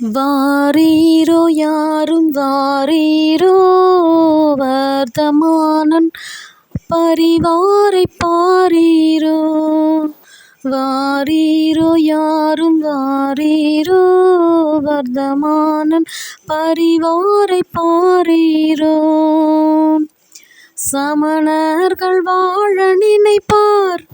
வாரீரோ யாரும் வாரீரோ வர்த்தமானன் பரிவாரைப் பாரீரோ. வாரீரோ யாரும் வாரீரோ வர்த்தமானன் பரிவாரைப் பாரீரோ. சமணர்கள் வாழ நினைப்பார்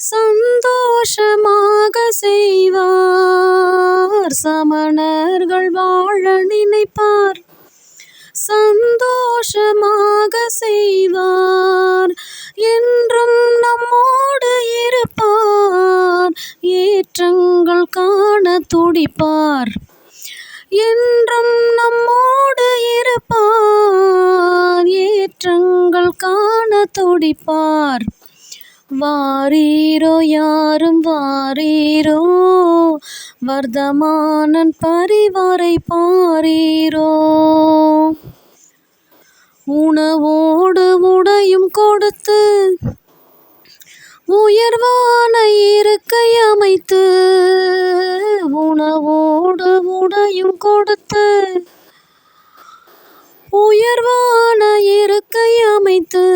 சந்தோஷமாக செய்வார். சமணர்கள் வாழ நினைப்பார் சந்தோஷமாக செய்வார். என்றும் நம்மோடு இருப்பார் ஏற்றங்கள் காண துடிப்பார். என்றும் நம்மோடு இருப்பார் ஏற்றங்கள் காண துடிப்பார். வாரீரோ யாரும் வாரீரோ வர்த்தமானன் பரிவாரைப் பாரீரோ. உணவோடு உடையும் கொடுத்து உயர்வான இருக்கை அமைத்து. உணவோடு உடையும் கொடுத்து உயர்வான இருக்கை அமைத்து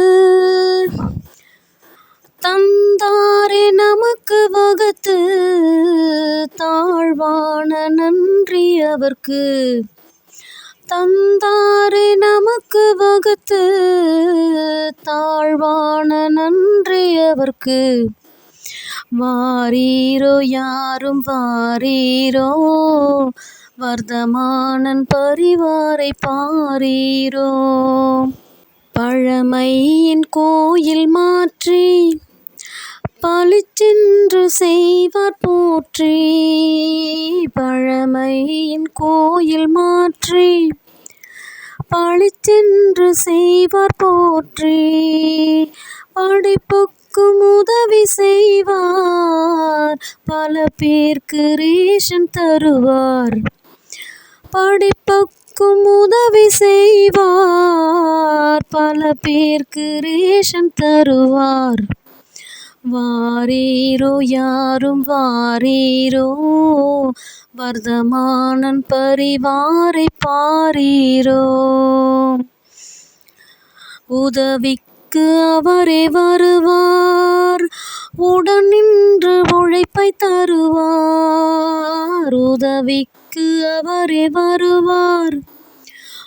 தந்தாரே நமக்கு வகுத்து. தாழ்வான நன்றி அவர்க்கு தந்தாரே நமக்கு வகுத்து. தாழ்வான நன்றி அவர்க்கு. வாரீரோ யாரும் வாரீரோ வர்த்தமானன் பரிவாரைப் பாரீரோ. பழமையின் கோயில் மாற்றி பளிச்சென்று செய்வார் போற்றி. பழமையின் கோயில் மாற்றி பளிச்சென்று செய்வார் போற்றி. படிப்புக்கும் உதவி செய்வார் பல பேர்க்கு ரேஷன் தருவார். படிப்புக்கும் உதவி செய்வார் பல பேர்க்கு ரேஷன் தருவார். வாரீரோ யாரும் வாரீரோ வர்த்தமானன் பரிவாரைப் பாரீரோ. உதவிக்கு அவரே வருவார் உடன் நின்று உழைப்பை தருவார். உதவிக்கு அவரே வருவார்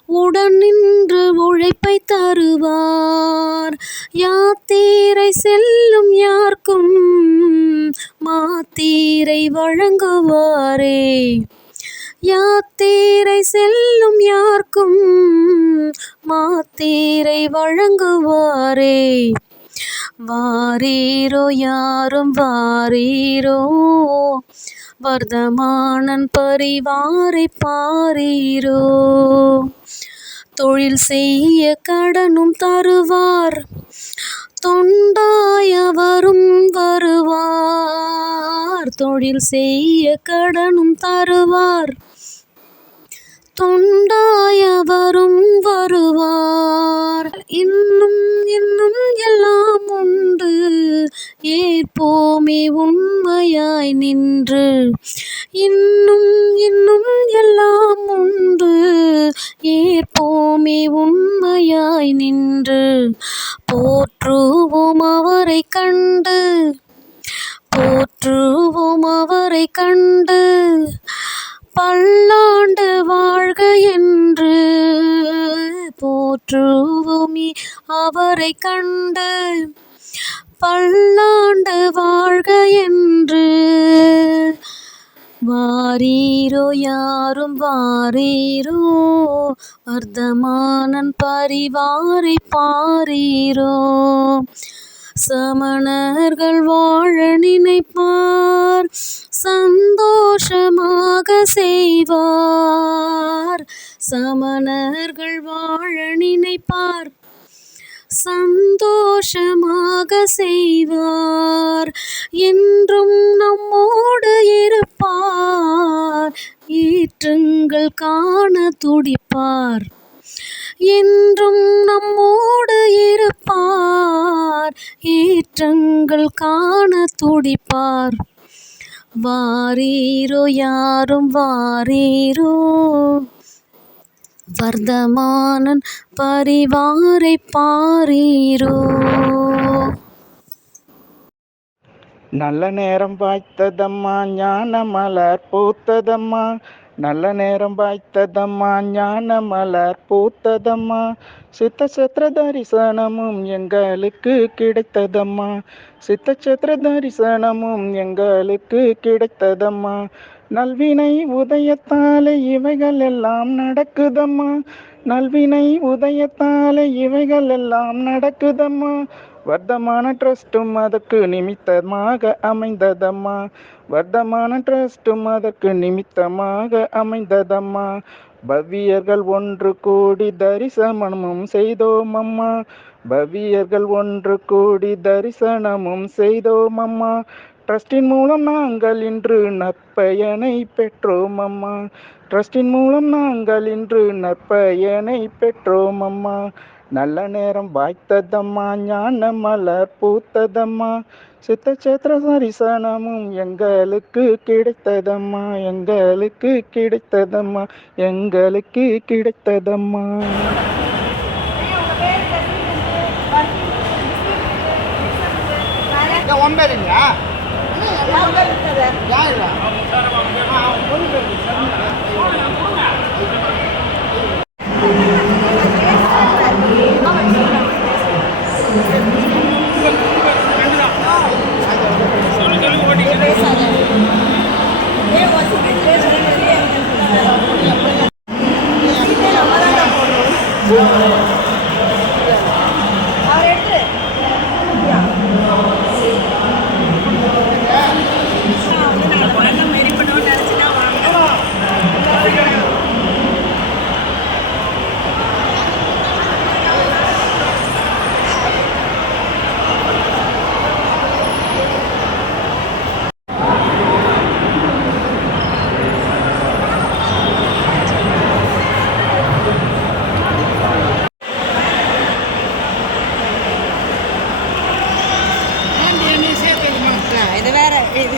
உடன் நின்று உழைப்பை தருவார். யாத்திரை செல்லும் யார்க்கும் மாத்திரை வழங்குவாரே. யாத்திரை செல்லும் யார்க்கும் மாத்திரை வழங்குவாரே. வாரீரோ யாரும் வாரீரோ வர்த்தமானன் பரிவாரைப் பாரீரோ. தொழில் செய்ய கடனும் தருவார் தொண்டாயவரும் வருவார். தொழில் செய்ய கடனும் தருவார் தொண்டாயவரும் வருவார். இன்னும் இன்னும் எல்லாம் உண்டு ஏற்போமே உண்மையாய் நின்று. இன்னும் இன்னும் எல்லாம் உண்டு ஏற்போமே உண்மையாய் நின்று. போற்றுவோம் அவரை கண்டு போற்றுவோம் அவரை கண்டு பல்லாண்டு வாழ்க என்று. போற்றுவோமே அவரை கண்டு பல்லாண்டு வாழ்க என்று. வாரீரோ யாரும் வாரீரோ வர்த்தமானன் பரிவாரைப் பாரீரோ. சமணர்கள் வாழ நினைப்பார் சந்தோஷமாக செய்வார். சமணர்கள் வாழ நினைப்பார் சந்தோஷமாக செய்வார். என்றும் நம்மோடு இருப்பார் ஏற்றங்கள் காண துடிப்பார். என்றும் நம்மோடு இருப்பார் ஏற்றங்கள் காண துடிப்பார். வாரீரோ யாரும் வாரீரோ, வர்த்தமானன் பரிவாரை பாரீரோ. நல்ல நேரம் வாய்த்ததம்மா ஞான மலர் பூத்ததம்மா, நல்ல நேரம் வாய்த்ததம்மா ஞான மலர் பூத்ததம்மா, சித்த சத்திர தரிசனமும் எங்களுக்கு கிடைத்ததம்மா, சித்த சத்திர தரிசனமும் எங்களுக்கு கிடைத்ததம்மா, நல்வினை உதயத்தாலே இவைகள் எல்லாம் நடக்குதம்மா, நல்வினை உதயத்தாலே இவைகள் எல்லாம் நடக்குதம்மா, வர்த்தமான ட்ரஸ்டும் அதற்கு நிமித்தமாக அமைந்ததம்மா, வர்த்தமான ட்ரஸ்டும் அதற்கு நிமித்தமாக அமைந்ததம்மா, பவ்வியர்கள் ஒன்று கூடி தரிசனமும் செய்தோம் அம்மா, பவ்வியர்கள் ஒன்று கூடி தரிசனமும் செய்தோம் அம்மா, ட்ரஸ்டின் மூலம் நாங்கள் இன்று நற்பயனை பெற்றோம் அம்மா, ட்ரஸ்டின் மூலம் நாங்கள் இன்று நற்பயனை பெற்றோம் அம்மா, நல்ல நேரம் வாய்த்ததம்மா ஞான மலர் பூத்ததம்மா, சித்த சேத்திர தரிசனமும் எங்களுக்கு கிடைத்ததம்மா, எங்களுக்கு கிடைத்ததம்மா, எங்களுக்கு கிடைத்ததம்மா. இது வேற இது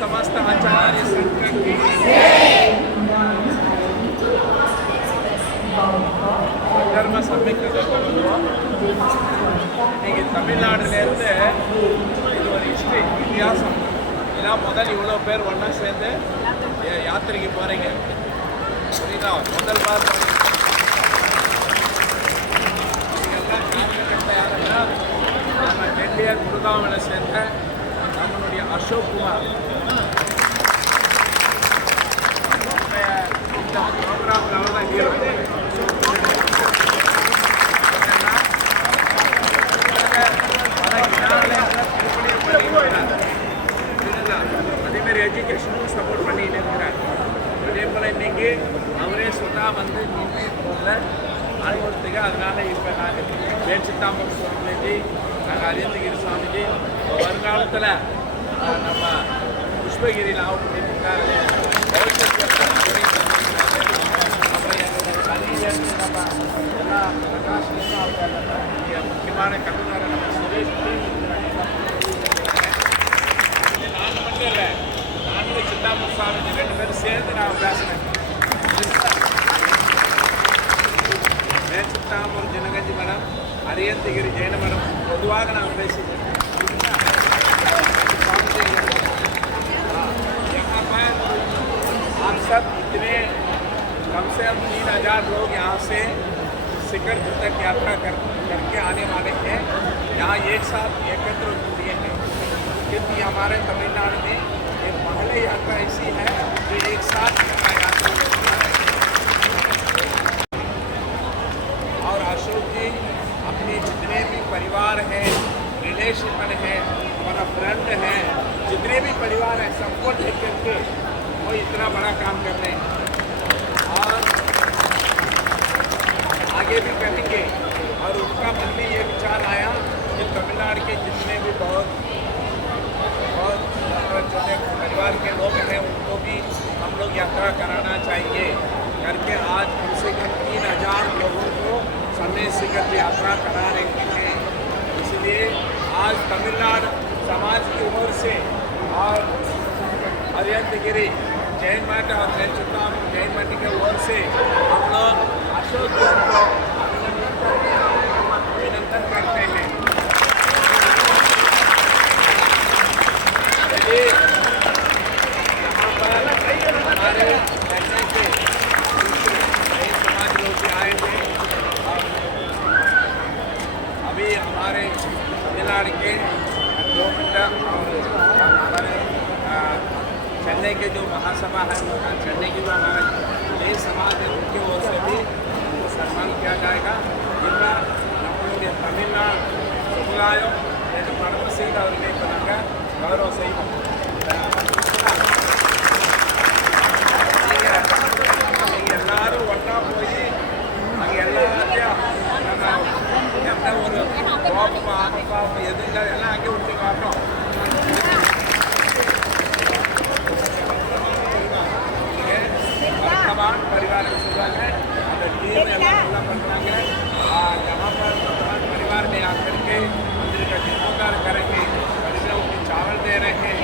समस्त आचार्य संघ की தர்ம சபைக்கு இன்னைக்கு தமிழ்நாடுலேருந்து இது ஒரு ஹிஸ்ட்ரி இतिहाசம். இதான் முதல் இவ்வளோ பேர் ஒன்றா சேர்ந்து யாத்திரைக்கு போகிறீங்க. புரியுதா? முதல் பார் யாருன்னா நம்ம டெல்லியர் குருகாமில் சேர்ந்த நம்மளுடைய அசோக் குமார். இந்த ப்ரோக்ராமில் அவர் தான் ஹீரோ. அதேமாதிரி எஜுகேஷனுக்கும் சப்போர்ட் பண்ணிட்டு இருக்கிறார். அதே போல் இன்றைக்கி அவரே சொன்னால் வந்து நிர்ணயத்தில் அனுபவத்துக்கு அதனால் இப்போ நாங்கள் வேட்சித்தாம்பரம் சுவாமிஜி, நாங்கள் அரியந்தகிரி சுவாமிஜி வருங்காலத்தில் நம்ம புஷ்பகிரியில் ஆகக்கூடிய அப்புறம் எங்களுடைய ನಮ್ಮ ಎಲ್ಲ ಪ್ರಕಾಶದಿಂದ ಅವರಿಗೆ ಮುಖ್ಯமான ಕನ್ನಡ ನಮ್ಮ ಸುರೇಶ್ ನಾನು மட்டும் நானும் சித்தாமூர் சுவாமிஜி 2 பேரும் சேர்ந்து நான் பேசுகிறேன். மேற்சித்தாமூர் ஜனகஞ்சி மடம் அரியந்தகிரி ஜெயின மடம் பொதுவாக நான் பேசிக்கிறேன். यहाँ पर आप सब इतने कम से कम 3000 लोग यहाँ से शिखर तक यात्रा करके आने वाले हैं. यहाँ एक साथ एकत्र हुए हैं क्योंकि हमारे तमिलनाडु में ये पहले यात्रा ऐसी है जो एक साथ यात्रा और अशोक जी अपने जितने भी परिवार हैं, रिलेशन हैं, हमारा फ्रेंड है, जितने भी परिवार हैं सबको लेकर करके वो इतना बड़ा काम कर रहे हैं और आगे भी करेंगे. और उनका मन में ये विचार आया कि तमिलनाडु के जितने भी बहुत छोटे परिवार के लोग हैं उनको भी हम लोग यात्रा कराना चाहिए करके आज कम से कम 3000 लोगों को समय शिखर यात्रा करा रहे हैं. इसलिए आज तमिलनाडु समाज की ओर से और अरिहंतगिरी जैन मठ और मैनचित्तामूर जैन मठ की ओर से हम लोग अशोक को अभिनंदन करते हैं. यहाँ पर हमारे चेन्नई से जैन समाज लोग भी आए थे और अभी हमारे तमिलनाडु के 2 घंटा और हमारे चेन्नई के जो महासभा है चेन्नई की जो हमारा जैन समाज है उनकी ओर से भी सम्मान किया जाएगा. इनका नम्मளுடைய तमिलनाडु समुदाயம் என்று படம் செய்து அவர்களை இப்போ நாங்கள் கௌரவம் செய்வோம். நீங்கள் எல்லாரும் ஒன்றா போய் அங்கே எல்லாத்தையும் நம்ம எந்த ஒரு கோபம் அனுபாவம் எது இல்லை எல்லாம் அங்கே விட்டு வரணும். वर्तमान परिवार में சொல்றாங்க அந்த டீம் எல்லாம் பண்றாங்க. यहाँ पर वर्तमान परिवार में आकर के मंदिर का जीर्णोद्धार करेंगे, बच्चों को चावल दे रहे हैं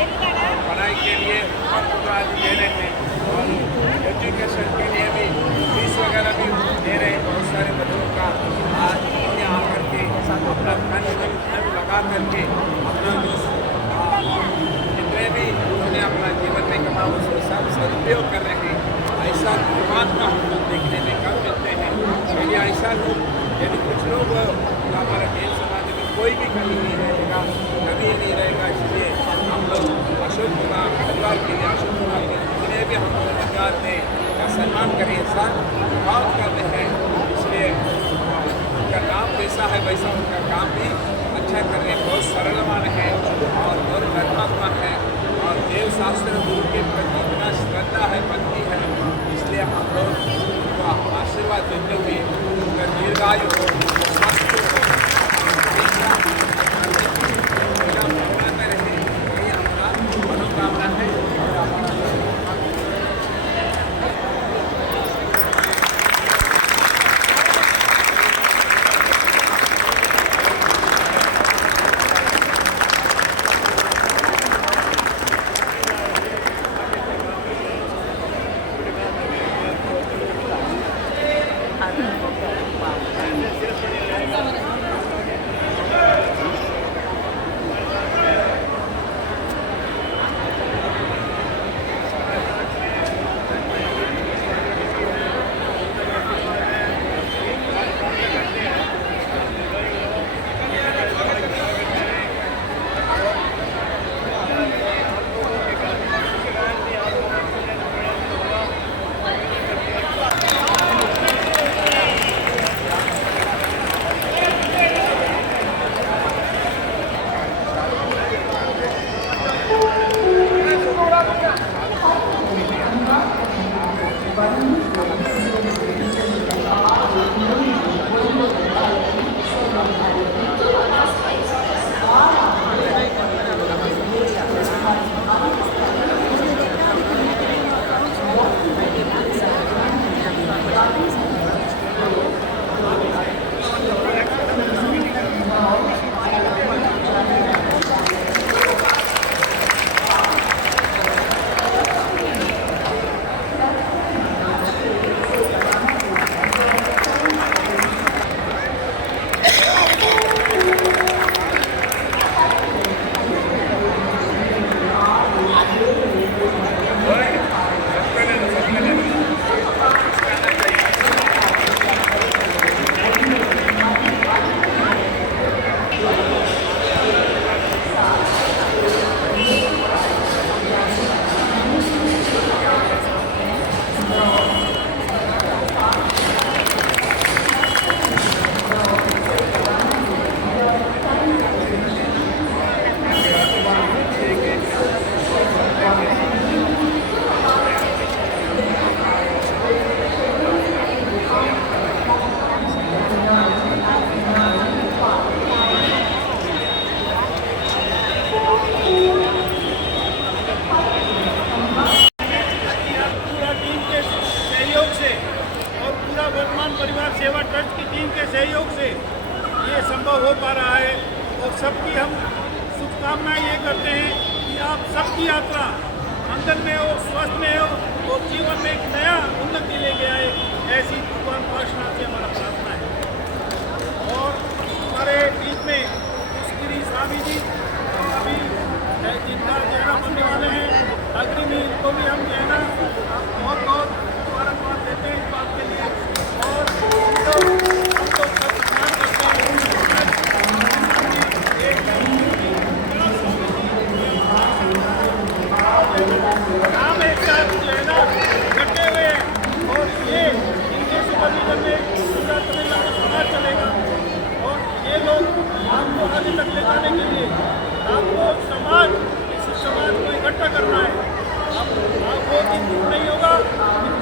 और पढ़ाई के लिए आदि दे रहे हैं और एजुकेशन के लिए भी फीस वगैरह भी दे रहे हैं. बहुत सारे बच्चों का आज इन्हें आकर के अपना धन लगा करके अपना जो जितने भी उन्होंने अपना जीवन में कमा उसको सब सदुपयोग कर रहे हैं. ऐसा परमात्मा हम लोग देखने में कम मिलते हैं. यदि ऐसा लोग यदि कुछ लोग हमारे जैन समाज में कोई भी कमी नहीं रहेगा, कभी नहीं रहेगा. इसलिए हम लोग अशोक कुमार परिवार के लिए अशोक कुमार के जितने भी हम लोग अधिकार दें या सम्मान करें इंसान भाव करते हैं. इसलिए उनका काम जैसा है वैसा उनका काम भी अच्छा कर रहे हैं. बहुत सरलवान है और बहुत धर्मात्मा है और देव शास्त्र गुरु के प्रति इतना श्रद्धा है, भक्ति है. इसलिए हम लोग उनको आशीर्वाद देते हुए उनका दीर्घायु हो, स्वस्थ हो, रहे यही हमारा मनोकामना है. और हमारा सबकी हम शुभकामनाएं ये करते हैं कि आप सबकी यात्रा आंगन में हो, स्वस्थ में हो और जीवन में एक नया उन्नति लेके आए, ऐसी भगवान प्रार्थना से हमारा प्रार्थना है। और हमारे बीच में गिरी स्वामी जी अभी जिनका जयना बनने वाले हैं, अग्रिमी इनको भी हम जयना बहुत बहुत मुबारकबाद देते हैं इस बात के लिए। और हम तो सब ध्यान करते हैं नाम एक साथ जो है ना कटे हुए हैं और ये इनके सुपरविजन में पूरा तमिलनाडु समाज चलेगा। और ये लोग आपको आगे तक ले जाने के लिए आपको समाज को इकट्ठा करना है। आपको नहीं होगा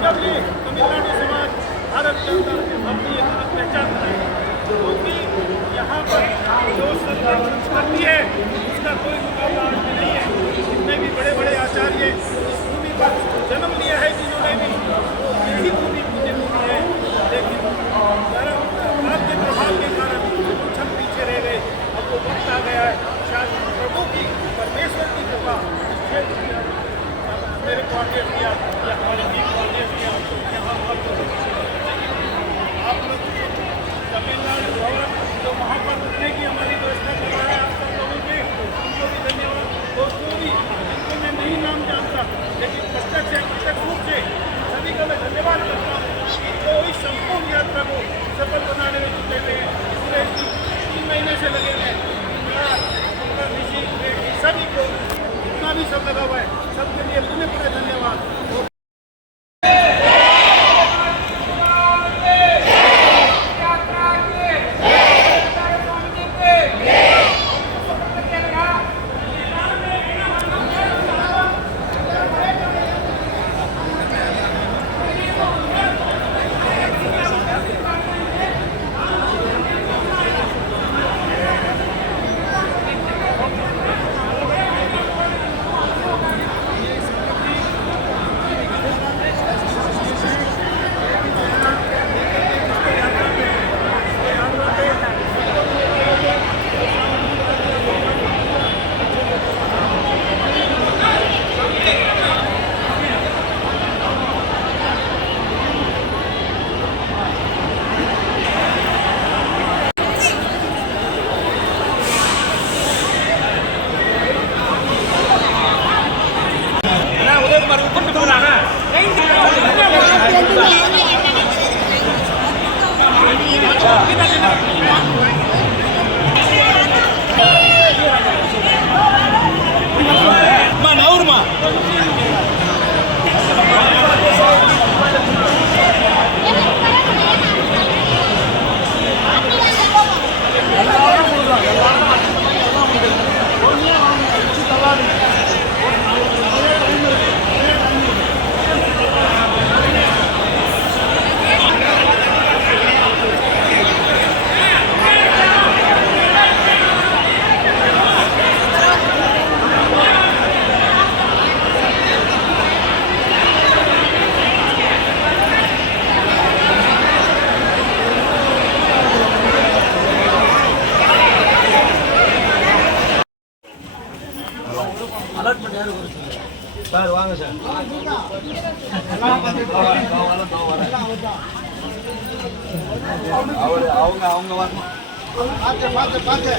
जब ये तमिलनाडु समाज भारत के अंदर अपनी एक अलग पहचान बनाए, क्योंकि यहाँ पर जो संस्कृति है उसका कोई मुकाबला आज में नहीं है। जितने भी बड़े बड़े आचार्य इस भूमि पर जन्म लिया है जिन्होंने भी, यही भूमि पूज्य भूमि है, लेकिन काल के प्रभाव के कारण कुछ हम पीछे रह गए। अब वो वक्त आ गया है, शायद प्रभु की परमेश्वर की कृपा मेरे को आदेश दिया या हमारे जीव को आदेश दिया यहाँ आप लोग तमिलनाडु भवन जो वहाँ पर रुकने की हमारी व्यवस्था कर रहा है आप सब लोगों के, उनको भी धन्यवाद। दोस्तों भी जिनको मैं नहीं नाम जानता लेकिन प्रत्यक्ष या प्रत्यक्ष रूप से सभी का मैं धन्यवाद करता हूँ कि जो इस संपूर्ण यात्रा को सफल बनाने में जुटे हुए हैं। पूरे 3 महीने से लगे हुए हैं, सभी को जितना भी सब लगा हुआ है सबके लिए पुनः पुनः धन्यवाद। சார் வாங்க சார். அவங்க வரணும். பார்த்து சார்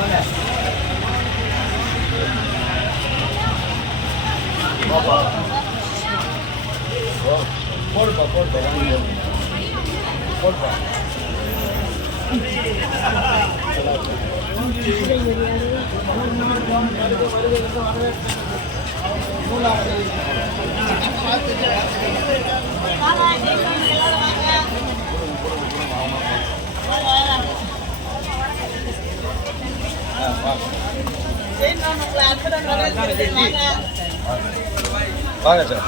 வாங்க. போடுப்பா போடுப்பா. வாங்க சார்.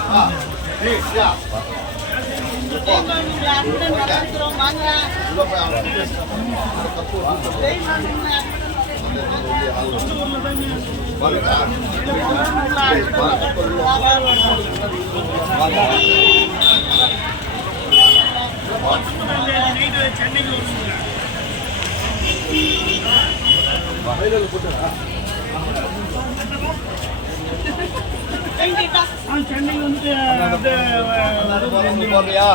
சென்னைக்கு சென்னையில் வந்து போடுறியா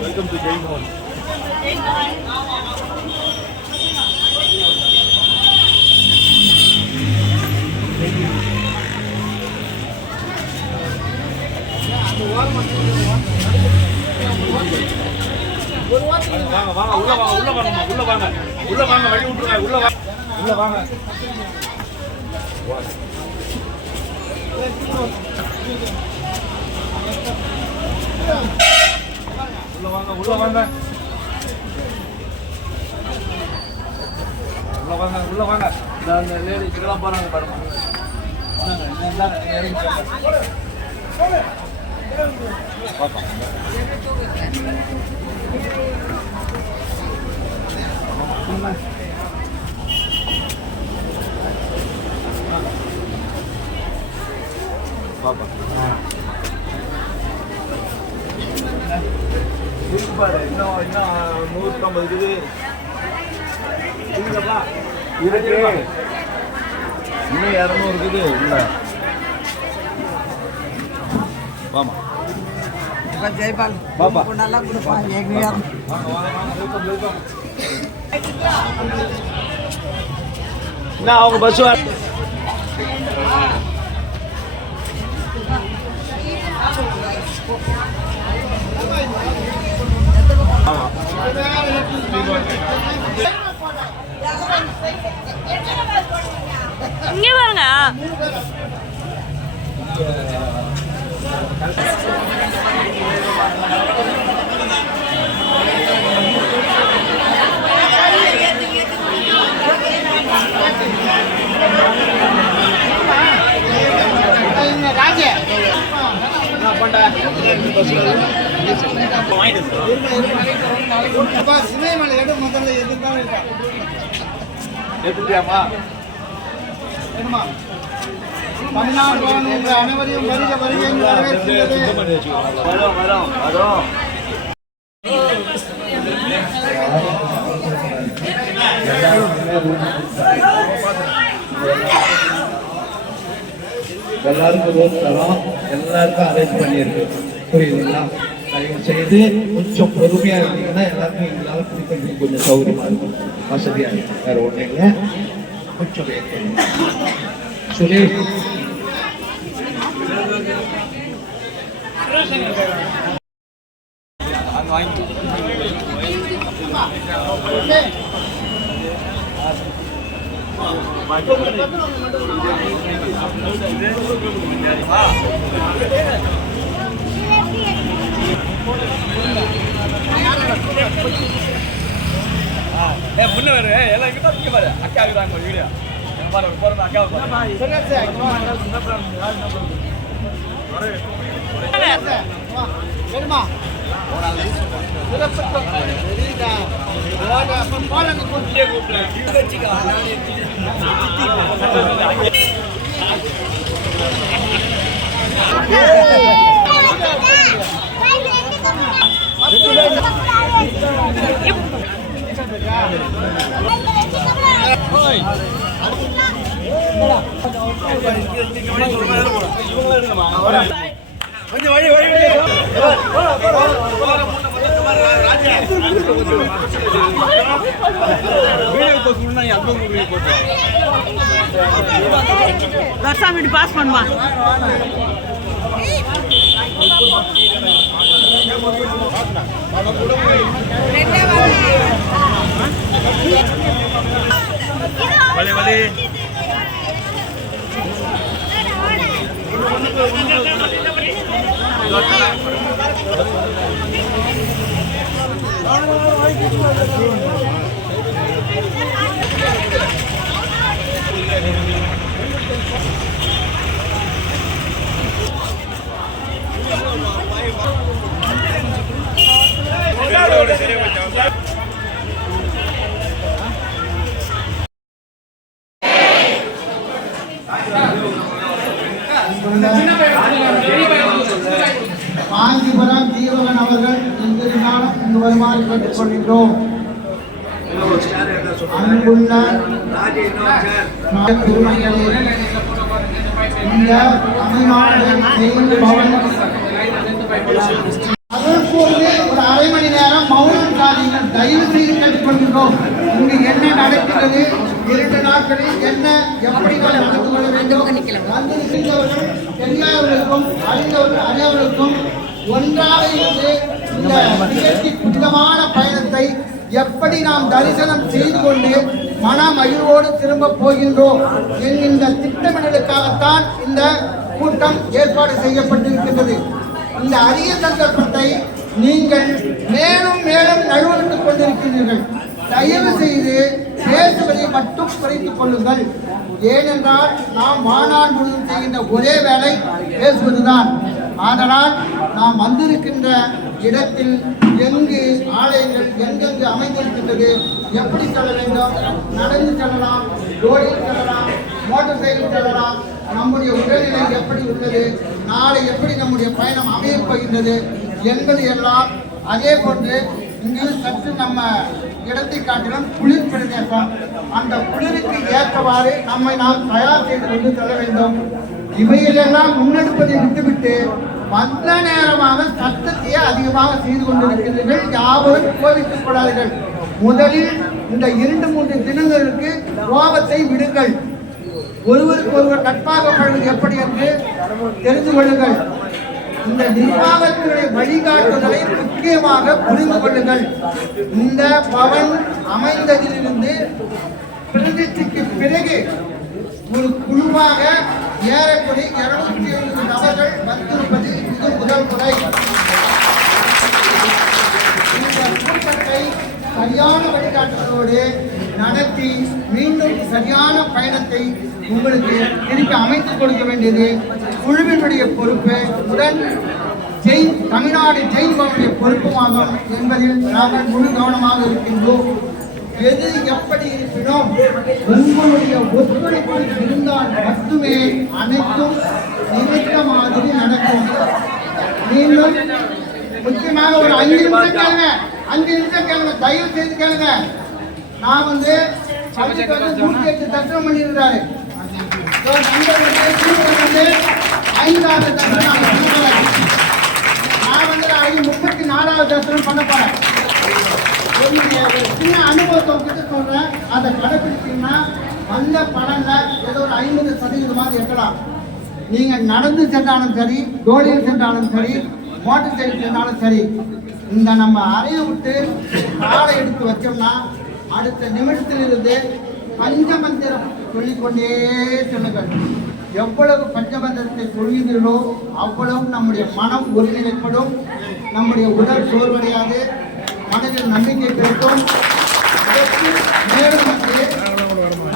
வெல்கம் டு ஜெயின் மோகன். வாங்க வாங்க உள்ள வாங்க உள்ள வாங்க உள்ள வாங்க உள்ள வாங்க வழி விட்டுருங்க உள்ள வாங்க உள்ள வாங்க உள்ள வாங்க உள்ள வாங்க உள்ள வாங்க உள்ள வாங்க இந்த லேடிஸ் இதெல்லாம் போறாங்க பாருங்க பாப்பா பாப்பா பாரு இன்னும் 150 இருக்குது இருக்குதப்பா இருக்கு இன்னும் 200 இருக்குது இல்லை வாமா ஜெயபால் பாப்பா நல்லா கொடுப்பாங்க எங்கேயும் வாங்க வாங்க வாங்க வெல்கம் என்ன அவங்க பஸ் இங்கே பாருங்க. எடுத்துட்டியாமா அனைவரையும் வருக வருக என்று வரவேற்கிறது. வரோம் வரோம் வரோம் எல்லாருக்கும் ரூம் தரோம், எல்லாருக்கும் அரேஞ்ச் பண்ணியிருக்கு. புரியுதுங்களா? தயவு செய்து கொஞ்சம் பொறுமையா இருந்தீங்கன்னா எல்லாருக்கும் எங்களால் கொடுக்கறதுக்கு கொஞ்சம் சௌகரியமா இருக்கும், வசதியா இருக்கும். வேற ஒண்ணு இல்லை, கொஞ்சம் வெயிட் பண்ணுங்க. சுரேஷ் முன்ன வரு எல்லாம் இங்க பாருங்க பாரு அக்கா இருக்காங்க வீடியோ பாரு போறது அக்கா வேணுமா கொஞ்சம் வழி வழி தர்சாமிட்டு பாஸ் பண்ணுமா வலி வலி காஞ்சிபுரம் தீபகன் அவர்கள் எங்கிருந்தாலும் இங்கு வருமாறு கேட்டுக்கொள்கின்றோம். அன்புள்ள திருமணங்களே, இந்த தமிழ்நாடு செய்தி பவன் அதற்கொண்டு ஒரு அரை மணி நேரம் மௌனம் சாதிகள் தயவு செய்து கேட்டுக்கொள்கின்றோம். இங்கு என்ன நடக்கிறது, 2 நாட்களில் என்ன எப்படி நடந்து கொள்ள வேண்டும், வந்திருக்கின்றவர்கள் தெரியாதவர்களுக்கும் அறிந்தவர்கள் அறியவர்களுக்கும் ஒன்றாக இருந்து இந்த நிகழ்ச்சி புனிதமான பயணத்தை எப்படி நாம் தரிசனம் செய்து கொண்டு மன மகிழ்வோடு திரும்ப போகின்றோம் என்கின்ற திட்டமிடலுக்காகத்தான் இந்த கூட்டம் ஏற்பாடு செய்யப்பட்டிருக்கின்றது. இந்த அரிய சந்தர்ப்பத்தை நீங்கள் மேலும் மேலும் நழுவலிட்டுக் கொண்டிருக்கிறீர்கள். தயவு செய்து பேசுவதை மட்டும் குறைத்துக் கொள்ளுங்கள். ஏனென்றால் நாம் வாழ்நாள் முழுவதும் செய்கின்ற ஒரே வேலை பேசுவதுதான். ஆதலால் நாம் வந்திருக்கின்ற இடத்தில் எங்கு ஆலயங்கள் எங்கெங்கு அமைந்திருக்கின்றது, எப்படி செல்ல வேண்டும், நடந்து செல்லலாம், ரோடில் செல்லலாம், மோட்டார் சைக்கிள் செல்லலாம், நம்முடைய உடல்நிலை எப்படி உள்ளது, நாளை எப்படி நம்முடைய பயணம் அமையப் போகின்றது என்பது எல்லாம். அதே போன்று இங்கு சற்று நம்ம இடத்தை காட்டிலும் குளிர் பிரதேசம், அந்த குளிருக்கு ஏற்றவாறு நம்மை நாம் தயார் செய்து கொண்டு செல்ல வேண்டும். இவையிலெல்லாம் முன்னெடுப்பதை விட்டுவிட்டு வந்த நேரமாக சத்தத்தையே அதிகமாக செய்து கொண்டிருக்கிறீர்கள். யாவரும் கோபித்துக் கொள்ளாதீர்கள். முதலில் இந்த 2-3 தினங்களுக்கு கோபத்தை விடுங்கள். ஒருவருக்கு ஒருவர் நட்பாக பழகுவது எப்படி என்று தெரிந்து கொள்ளுங்கள். இந்த நிர்வாகத்தினுடைய வழிகாட்டுதலை முக்கியமாக புரிந்து கொள்ளுங்கள். இந்த பவன் அமைந்ததிலிருந்து பிரதிஷ்டைக்கு பிறகு ஒரு குழுவாக ஏறக்குறைய 270 நபர்கள் வந்திருப்பது இது முதல் முறை. இந்த கூட்டத்தை சரியான வழிகாட்டுதலோடு நடத்தி மீண்டும் சரியான பயணத்தை உங்களுக்கு திருப்பி அமைத்துக் கொடுக்க வேண்டியது குழுவினுடைய பொறுப்பு. உடன் தமிழ்நாடு ஜெயின் பவனுடைய பொறுப்புமாகும் என்பதில் நாங்கள் முழு கவனமாக இருக்கின்றோம். எது எப்படி இருப்பினும் உங்களுடைய ஒத்துழைப்பு இருந்தால் மட்டுமே அனைத்தும் நினைத்த மாதிரி நடக்கும். மீண்டும் முக்கியமாக ஒரு 5 நிமிஷம் கேளுங்க, 5 நிமிஷம் கேளுங்க, தயவு செய்து கேளுங்க. நான் வந்து 108 தர்சனம் பண்ணியிருந்தாரு. ஐந்தாவது தர்சனம் நான் வந்து 34வது தர்சனம் பண்ண போறேன். என்னுடைய ஒரு சின்ன அனுபவத்தை கிட்ட சொல்றேன். அதை கடைபிடிச்சீங்கன்னா வந்த பலன்ல ஏதோ ஒரு 50% எட்டலாம். நீங்க நடந்து சென்றாலும் சரி, டோலியில் சென்றாலும் சரி, மோட்டார் சைக்கிள் சென்றாலும் சரி, இந்த நம்ம அறையை விட்டு காலை எடுத்து வச்சோம்னா அடுத்த நிமிடத்திலிருந்து பஞ்சமந்திரம் சொல்லிக்கொண்டே சொல்லுங்கள். எவ்வளவு பஞ்சமந்திரத்தை சொல்கிறீர்களோ அவ்வளவு நம்முடைய மனம் ஒருங்கிணைப்படும், நம்முடைய உடல் சோர்வடையாது, மனதில் நம்பிக்கை கிடைக்கும். மேலும்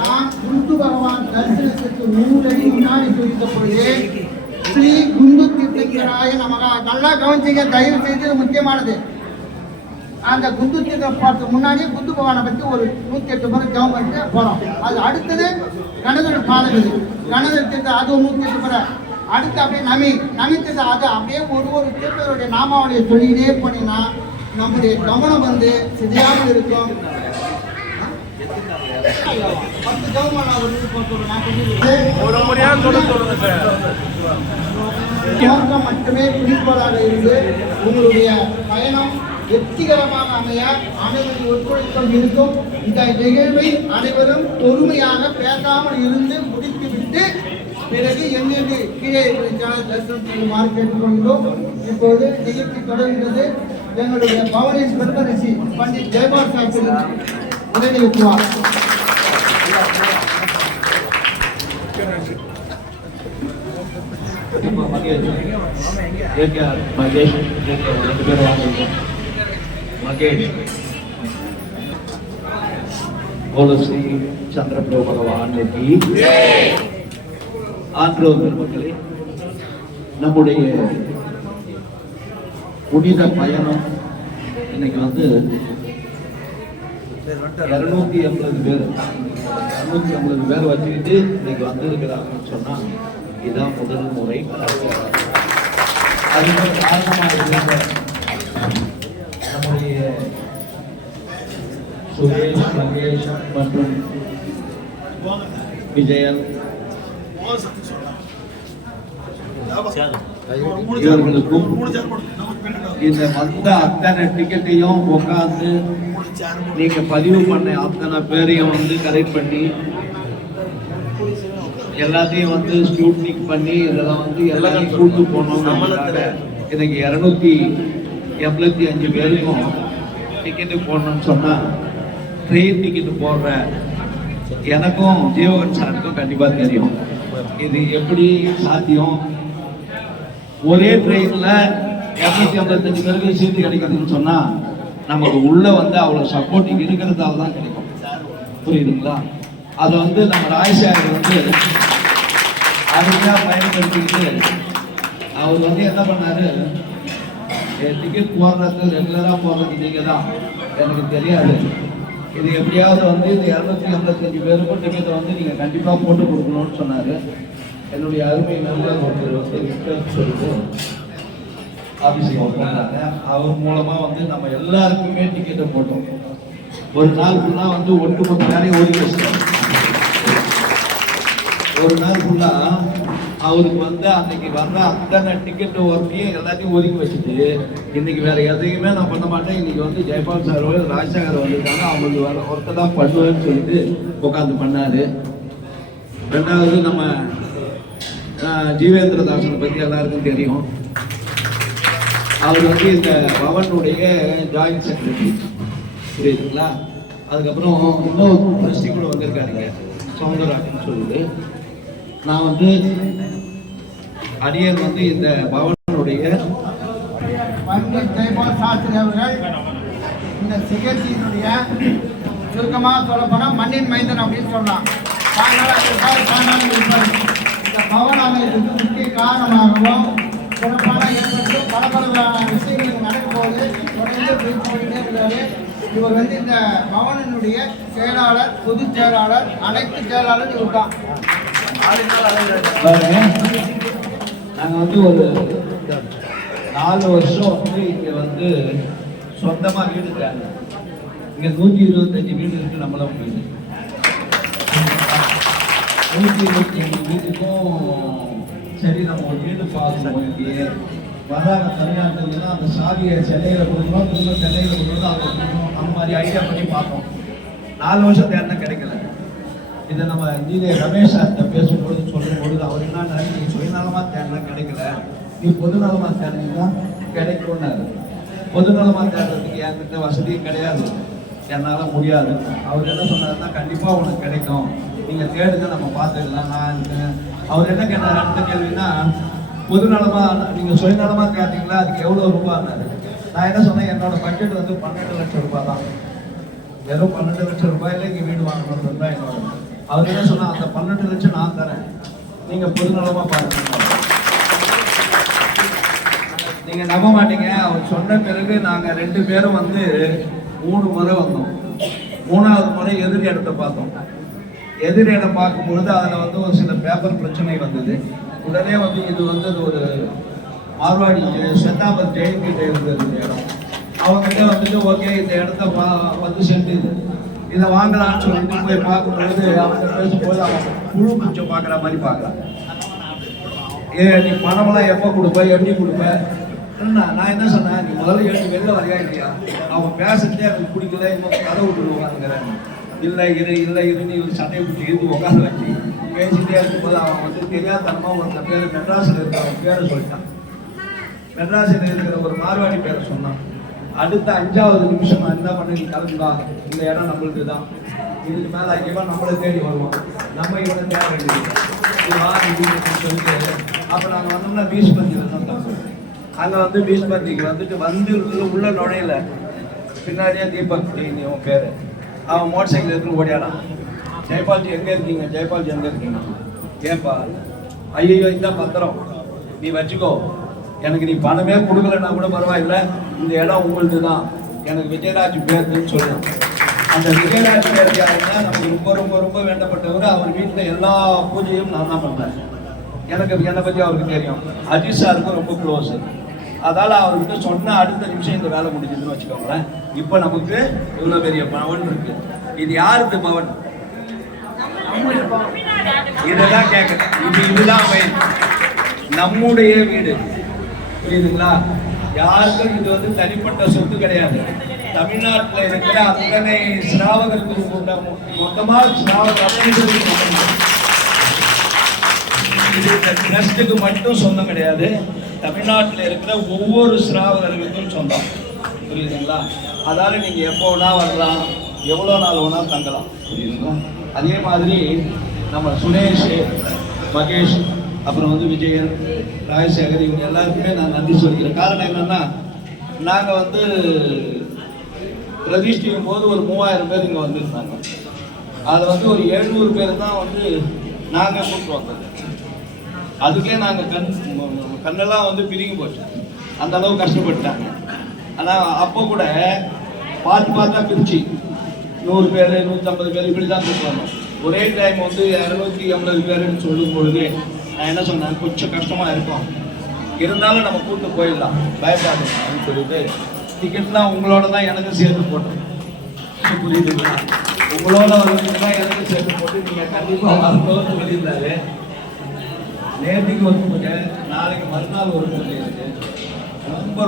நாம் குந்து பகவான் தரிசனத்திற்கு 3 அடி முன்னாடி சொல்லித்த பொழுது ஸ்ரீ குந்து தீர்த்தங்கராய நமகா. நல்லா கவனிச்சிங்க, தயவு செய்து முக்கியமானது. அந்த குந்து தீர்த்த முன்னாடியே குந்து பகவானை பற்றி ஒரு 108 முறை ஜபம் பண்ணிட்டு போறோம். அது அடுத்தது கணதர் பாதகது, கணதர் தீர்த்தம் அது 108 முறை. அடுத்து அப்படியே நமி தீர்த்தம், அது அப்படியே ஒரு தீர்த்தருடைய நாமாவளியை சொல்லிக்கிட்டே போனீங்கன்னா நம்முடைய கவனம் வந்து சிதையாமல் இருக்கும். 10 ஜபம் மட்டுமே குறிக்கோளாக இருந்து உங்களுடைய பயணம் வெற்றிகரமாக அமைய அனைவரும் ஒத்துழைப்பும் இருக்கும். இந்த நிகழ்வை அனைவரும் பொறுமையாக பேசாமல் இருந்து முடித்துவிட்டு பிறகு எங்களுக்கு கீழே தரிசனம் செய்யுமாறு கேட்டுக்கொள்கிறோம். இப்போது நிகழ்ச்சி தொடர்கிறது. எங்களுடைய பவனின் பெருமரிசி பண்டிட் ஜெயபால் சாஸ்திரி உதவி வைக்குவார். बोलो श्री चंद्रप्रभु भगवान की ஆன்றோர் பெருமக்களே, நம்முடைய புனித பயணம் இன்னைக்கு வந்து 250 பேர் வச்சுக்கிட்டு இன்னைக்கு வந்திருக்கிறாங்கன்னு சொன்னா இதுதான் முதல் முறை நடக்கிறது. அதுக்கு காரணமாக இருந்த நம்முடைய சுரேஷ், மகேஷ் மற்றும் விஜயன் இவர்களுக்கும் இந்த வந்த அத்தனை டிக்கெட்டையும் உட்காந்து நீங்க பதிவு பண்ண அத்தனை பேரையும் வந்து கரெக்ட் பண்ணி எல்லாத்தையும் வந்து ஸ்க்ரூட்னிக் பண்ணி இதெல்லாம் வந்து எல்லாத்தையும் கூட்டு போனோம். இன்னைக்கு 285 பேருக்கும் டிக்கெட்டு போடணும்னு சொன்னா ட்ரெயின் டிக்கெட்டு போடுற எனக்கும் ஜீவகன் சாருக்கும் கண்டிப்பா தெரியும் இது எப்படி சாத்தியம். ஒரே ட்ரெயின்ல 255 பேருக்கு சீட்டு கிடைக்குதுன்னு சொன்னா நமக்கு உள்ள வந்து அவ்வளவு சப்போர்ட்டிங் இருக்கிறதால தான் கிடைக்கும். புரியுதுங்களா? அதை வந்து நம்ம ராஜசேகர் வந்து அருமையா பயன்படுத்திக்கிட்டு அவர் வந்து என்ன பண்ணாரு, டிக்கெட் போடுறது ரெகுலரா போடுறது நீங்க தான், எனக்கு தெரியாது, இது எப்படியாவது வந்து இந்த 285 பேருக்கும் டிக்கெட்டை வந்து நீங்க கண்டிப்பா போட்டு கொடுக்கணும்னு சொன்னாரு. என்னுடைய அருமை நண்பர் ஒருத்தர் வந்து சொல்லிட்டு ஆஃபீஸுக்கு போனாங்க. அவர் மூலமா வந்து நம்ம எல்லாருக்குமே டிக்கெட்டை போட்டோம். ஒரு நாள் ஃபுல்லா வந்து ஒட்டுமொத்த வேலையை ஒதுக்கி வச்சிட்டோம். ஒரு நாள் ஃபுல்லா அவருக்கு வந்து அன்னைக்கு வர்ற அத்தனை டிக்கெட் ஒர்க்கையும் எல்லாத்தையும் ஒதுக்கி வச்சுட்டு இன்னைக்கு வேற எதையுமே நான் பண்ண மாட்டேன், இன்னைக்கு வந்து ஜெயபால் சார் ராஜசேகர் வந்திருக்காங்க, அவங்களுக்கு வர ஒர்க்கை தான் பண்ணுவேன்னு சொல்லிட்டு உட்காந்து பண்ணாரு. ரெண்டாவது நம்ம ஜீவேந்திரதாசனை பற்றி எல்லாருக்கும் தெரியும். அவர் வந்து இந்த பவனுடைய ஜாயின்ட் செக்ரட்டரி. புரியுதுங்களா? அதுக்கப்புறம் இன்னொரு ட்ரஸ்டி கூட வந்திருக்காருங்க சௌந்தரராஜன் சொல்லிட்டு. நான் வந்து அடியன் வந்து இந்த பவனுடைய பண்டிட் ஜெயபால் சாஸ்திரி அவர்கள் இந்த நிகழ்ச்சியினுடைய சுருக்கமாக சொல்லப்போனால் மண்ணின் மைந்தன் அப்படின்னு சொல்லலாம். இந்த பவன் அமைப்புக்கு முக்கிய காரணமாகவும் சிறப்பான ஏற்பட்டு பல விஷயங்கள் நடக்கும்போது தொடர்ந்து போயிட்டே இருந்தாரு. இவர் வந்து இந்த பவனினுடைய செயலாளர், பொதுச் செயலாளர், அனைத்து செயலாளர் இவர் தான். நாங்கள் வந்து ஒரு 4 வருஷம் வந்து இங்கே வந்து சொந்தமாக வீடு இருக்காங்க. இங்கே 125 வீடு இருக்கு. நம்மளும் வீடு 125 வீட்டுக்கும் சரி நம்ம ஒரு வீடு பார்க்கணும். இங்கே வர்றாங்க தமிழ்நாட்டுல அந்த சாதியை சென்னையில் கொடுக்கணும், திரும்ப சென்னையில் கொடுக்கணும், அதை கொடுக்கணும், அந்த மாதிரி ஐடியா பண்ணி பார்த்தோம். 4 வருஷம் தேடினா கிடைக்கல. இதை நம்ம இன்ஜினியர் ரமேஷ் சார்கிட்ட பேசும்பொழுது சொல்லும்பொழுது அவர் என்ன, நீ சுயநலமாக தேடினா கிடைக்கல, நீ பொதுநலமாக தேடினா கிடைக்கும்னாரு. பொதுநலமாக தேடுறதுக்கு என்கிட்ட வசதியும் கிடையாது, என்னால் முடியாது. அவர் என்ன சொன்னாருன்னா கண்டிப்பாக உனக்கு கிடைக்கும், நீங்கள் தேடுங்க, நம்ம பார்த்துக்கலாம். நான் இருக்கேன். அவர் என்ன கேட்டார், அடுத்த கேள்வின்னா பொதுநலமாக நீங்கள் சுயநலமாக கேட்டீங்களா, அதுக்கு எவ்வளோ ரூபான்னாரு. நான் என்ன சொன்னேன், என்னோட பட்ஜெட் வந்து 12 லட்சம் ரூபாய் தான், வெறும் 12 லட்சம் ரூபாயில இங்கே வீடு வாங்கணும் தான் என்னோட. அவர் என்ன சொன்னா, அந்த 12 லட்சம் நான் தரேன், நீங்க பொதுநலமா பாருங்க. நீங்க நம்ப மாட்டீங்க, அவர் சொன்ன பிறகு நாங்க 2 பேரும் வந்து 3 முறை வந்தோம். 3வது முறை எதிர் இடத்தை பார்த்தோம். எதிர் இடம் பார்க்கும் பொழுது அதுல வந்து ஒரு சில பேப்பர் பிரச்சனை வந்தது. உடனே வந்து இது வந்து ஒரு மார்வாடி செத்தாம்பர் ஜெயந்தி இருந்தது இடம். அவங்ககிட்ட வந்துட்டு ஓகே இந்த இடத்த 10 சென்ட் இதை வாங்கலாம்னு சொல்லிட்டு போய் பார்க்கும்பொழுது அவங்க பேசும்போது அவங்க புழு பூச்சை பார்க்குற மாதிரி பார்க்குறாங்க. நீ பணமெல்லாம் எப்போ கொடுப்ப, எப்படி கொடுப்ப? நான் என்ன சொன்னேன், நீ முதல்ல எழுதி வெளில வரையா இல்லையா? அவன் பேசுறதே எனக்கு பிடிக்கல, இன்னும் கதை விட்டு உட்காந்துக்கிறேன். இல்லை இருன்னு இவர் சட்டையை பிடிச்சி இருந்து உட்காந்து வச்சு பேசிட்டே இருக்கும்போது அவன் வந்து தெரியாதனமாக ஒரு பேர் மெட்ராஸில் இருக்கிற அவன் பேரை சொல்லிட்டான். மெட்ராஸில் இருக்கிற ஒரு மார்வாடி பேரை சொன்னான். அடுத்த 5வது நிமிஷம் நான் என்ன பண்ண, நீ கிளம்பா, இந்த இடம் நம்மளுக்கு தான், இதுக்கு மேலே ஐக்கியமாக நம்மளை தேடி வருவோம், நம்ம இவனை தேட வேண்டியது சொல்லிட்டு அப்போ நாங்கள் வந்தோம்னா பீச் பந்தியில் தான். அங்கே வந்து பீச் பந்திக்கு வந்து உள்ள நுழையில பின்னாடியே தீபக் நீ உன் பேர், அவன் மோட்டர் சைக்கிள் எடுத்துன்னு ஓடியாடான். ஜெயபால்ஜி எங்கே இருக்கீங்க, ஜெயபால்ஜி எங்கே இருக்கீங்க? ஏன்பா? ஐயோ இந்த பத்திரம் நீ வச்சுக்கோ, எனக்கு நீ பணமே கொடுக்கலன்னா கூட பரவாயில்ல, இந்த இடம் உங்களுக்கு தான், எனக்கு விஜயராஜ் பேருன்னு சொல்லணும். அந்த விஜயராஜ் பேர் யாருன்னா நமக்கு ரொம்ப ரொம்ப ரொம்ப வேண்டப்பட்டவர். அவர் வீட்டில் எல்லா பூஜையும் நான் தான் பண்ணேன். என்னை பற்றி அவருக்கு தெரியும். அஜித் சாருக்கும் ரொம்ப க்ளோஸு. அதால் அவர்கிட்ட சொன்ன அடுத்த நிமிஷம் இந்த வேலை முடிஞ்சதுன்னு வச்சுக்கோங்களேன். இப்போ நமக்கு இவ்வளோ பெரிய பவன் இருக்கு. இது யாருக்கு பவன்? இதெல்லாம் கேட்குறேன். இதுதான் நம்முடைய வீடு, புரியுதுங்களா? யாருக்கும் இது வந்து தனிப்பட்ட சொத்து கிடையாது. தமிழ்நாட்டில் இருக்கிற அத்தனை சிராவகர்களுக்கு மொத்தமாக சிராவக இது இந்த ட்ரஸ்ட்டுக்கு மட்டும் சொந்தம் கிடையாது. தமிழ்நாட்டில் இருக்கிற ஒவ்வொரு சிராவகர்களுக்கும் சொந்தம், புரியுதுங்களா? அதால் நீங்கள் எப்போ வேணா வரலாம், எவ்வளோ நாள் வேணால் தங்கலாம், புரியுதுங்களா? அதே மாதிரி நம்ம சுரேஷ், மகேஷ், அப்புறம் வந்து விஜயன், ராஜசேகர், இவங்க எல்லாருக்குமே நான் நன்றி சொல்லிக்கிறேன். காரணம் என்னென்னா, நாங்கள் வந்து பிரதிஷ்டிக்கும் போது ஒரு 3000 பேர் இங்கே வந்துருந்தாங்க. அதில் வந்து ஒரு 700 பேர் தான் வந்து நாங்கள் கூப்பிட்டு வந்தது. அதுக்கே நாங்கள் கண்ணெல்லாம் வந்து பிரிங்கி போச்சு, அந்த அளவு கஷ்டப்பட்டாங்க. ஆனால் அப்போ கூட பார்த்தா பிரிச்சு 100 பேர் 150 பேர் இப்படி தான் கூப்பிட்டு வந்தோம். ஒரே டைம் வந்து 280 பேருன்னு சொல்லும் பொழுது நான் என்ன சொன்னேன், கொஞ்சம் கஷ்டமாக இருக்கும், இருந்தாலும் நம்ம கூப்பிட்டு போயிடலாம், பயப்படாது அப்படின்னு சொல்லிட்டு டிக்கெட்லாம் உங்களோட தான் எனக்கு சேர்த்து போட்டோம், புரியுதுங்களா? உங்களோட வரதுன்னா எனக்கு சேர்த்து போட்டு நீங்கள் கண்டிப்பாக வரணும்னு சொல்லியிருந்தாரு. நேற்றுக்கு ஒரு பூஜை, நாளைக்கு மறுநாள் ஒரு பூஜை இருக்கு.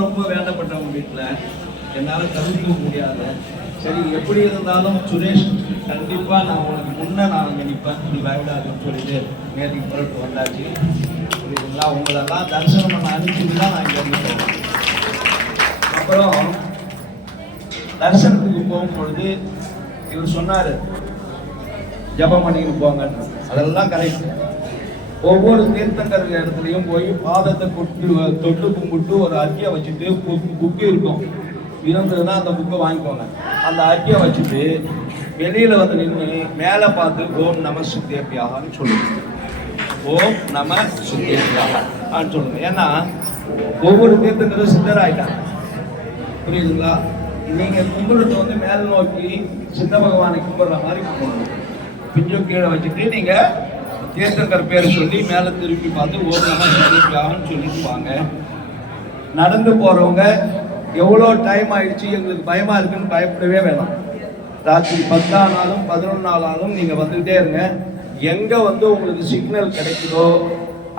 ரொம்ப வேண்டப்பட்டவங்க வீட்டில் என்னால் தவிர்க்க முடியாது. சரி, எப்படி இருந்தாலும் சுரேஷ் கண்டிப்பாக நான் உனக்கு முன்னே நான் அங்கே நிற்பேன், நீ பயப்படாதுன்னு சொல்லிட்டு நேற்றுக்கு புறட்டு வந்தாச்சு, புரியுதுங்களா? உங்களெல்லாம் தரிசனம் பண்ண அனுப்பிட்டு தான் நான் இங்கே வந்துட்டேன். அப்புறம் தரிசனத்துக்கு போகும்பொழுது இவர் சொன்னார், ஜபம் பண்ணிட்டு போங்கன்னு. அதெல்லாம் கரெக்ட். ஒவ்வொரு தீர்த்தங்கர் இடத்துலையும் போய் பாதத்தை தொட்டு கும்பிட்டு ஒரு அர்க்கியை வச்சுட்டு புக்கு இருக்கும், இருந்ததுன்னா அந்த புக்கை வாங்கிக்கோங்க. அந்த அர்க்கியை வச்சுட்டு வெளியில் வந்து நின்று மேலே பார்த்து ஓம் நம சித்தேபியாகான்னு சொல்லுங்க. ஓம் நம சித்தேபியாகான்னு சொல்லுங்க. ஏன்னா ஒவ்வொரு தீர்த்தங்கரும் சித்தர் ஆயிட்டாங்க, புரியுதுங்களா? நீங்கள் கும்பிடுறது வந்து மேல் நோக்கி சித்த பகவானை கும்பிடுற மாதிரி கும்பிடணும். கொஞ்சம் கீழே வச்சுட்டு நீங்கள் தீர்த்தங்கர் பேரை சொல்லி மேலே திருப்பி பார்த்து ஓம் நம சித்தேபியாகான்னு சொல்லிட்டு வாங்க. நடந்து போகிறவங்க எவ்வளோ டைம் ஆயிடுச்சு, எங்களுக்கு பயமாக இருக்குன்னு பயப்படவே வேணாம். ராத்திரி 10 ஆனாலும் 11 ஆனாலும் நீங்கள் வந்துகிட்டே இருங்க. எங்கே வந்து உங்களுக்கு சிக்னல் கிடைக்குதோ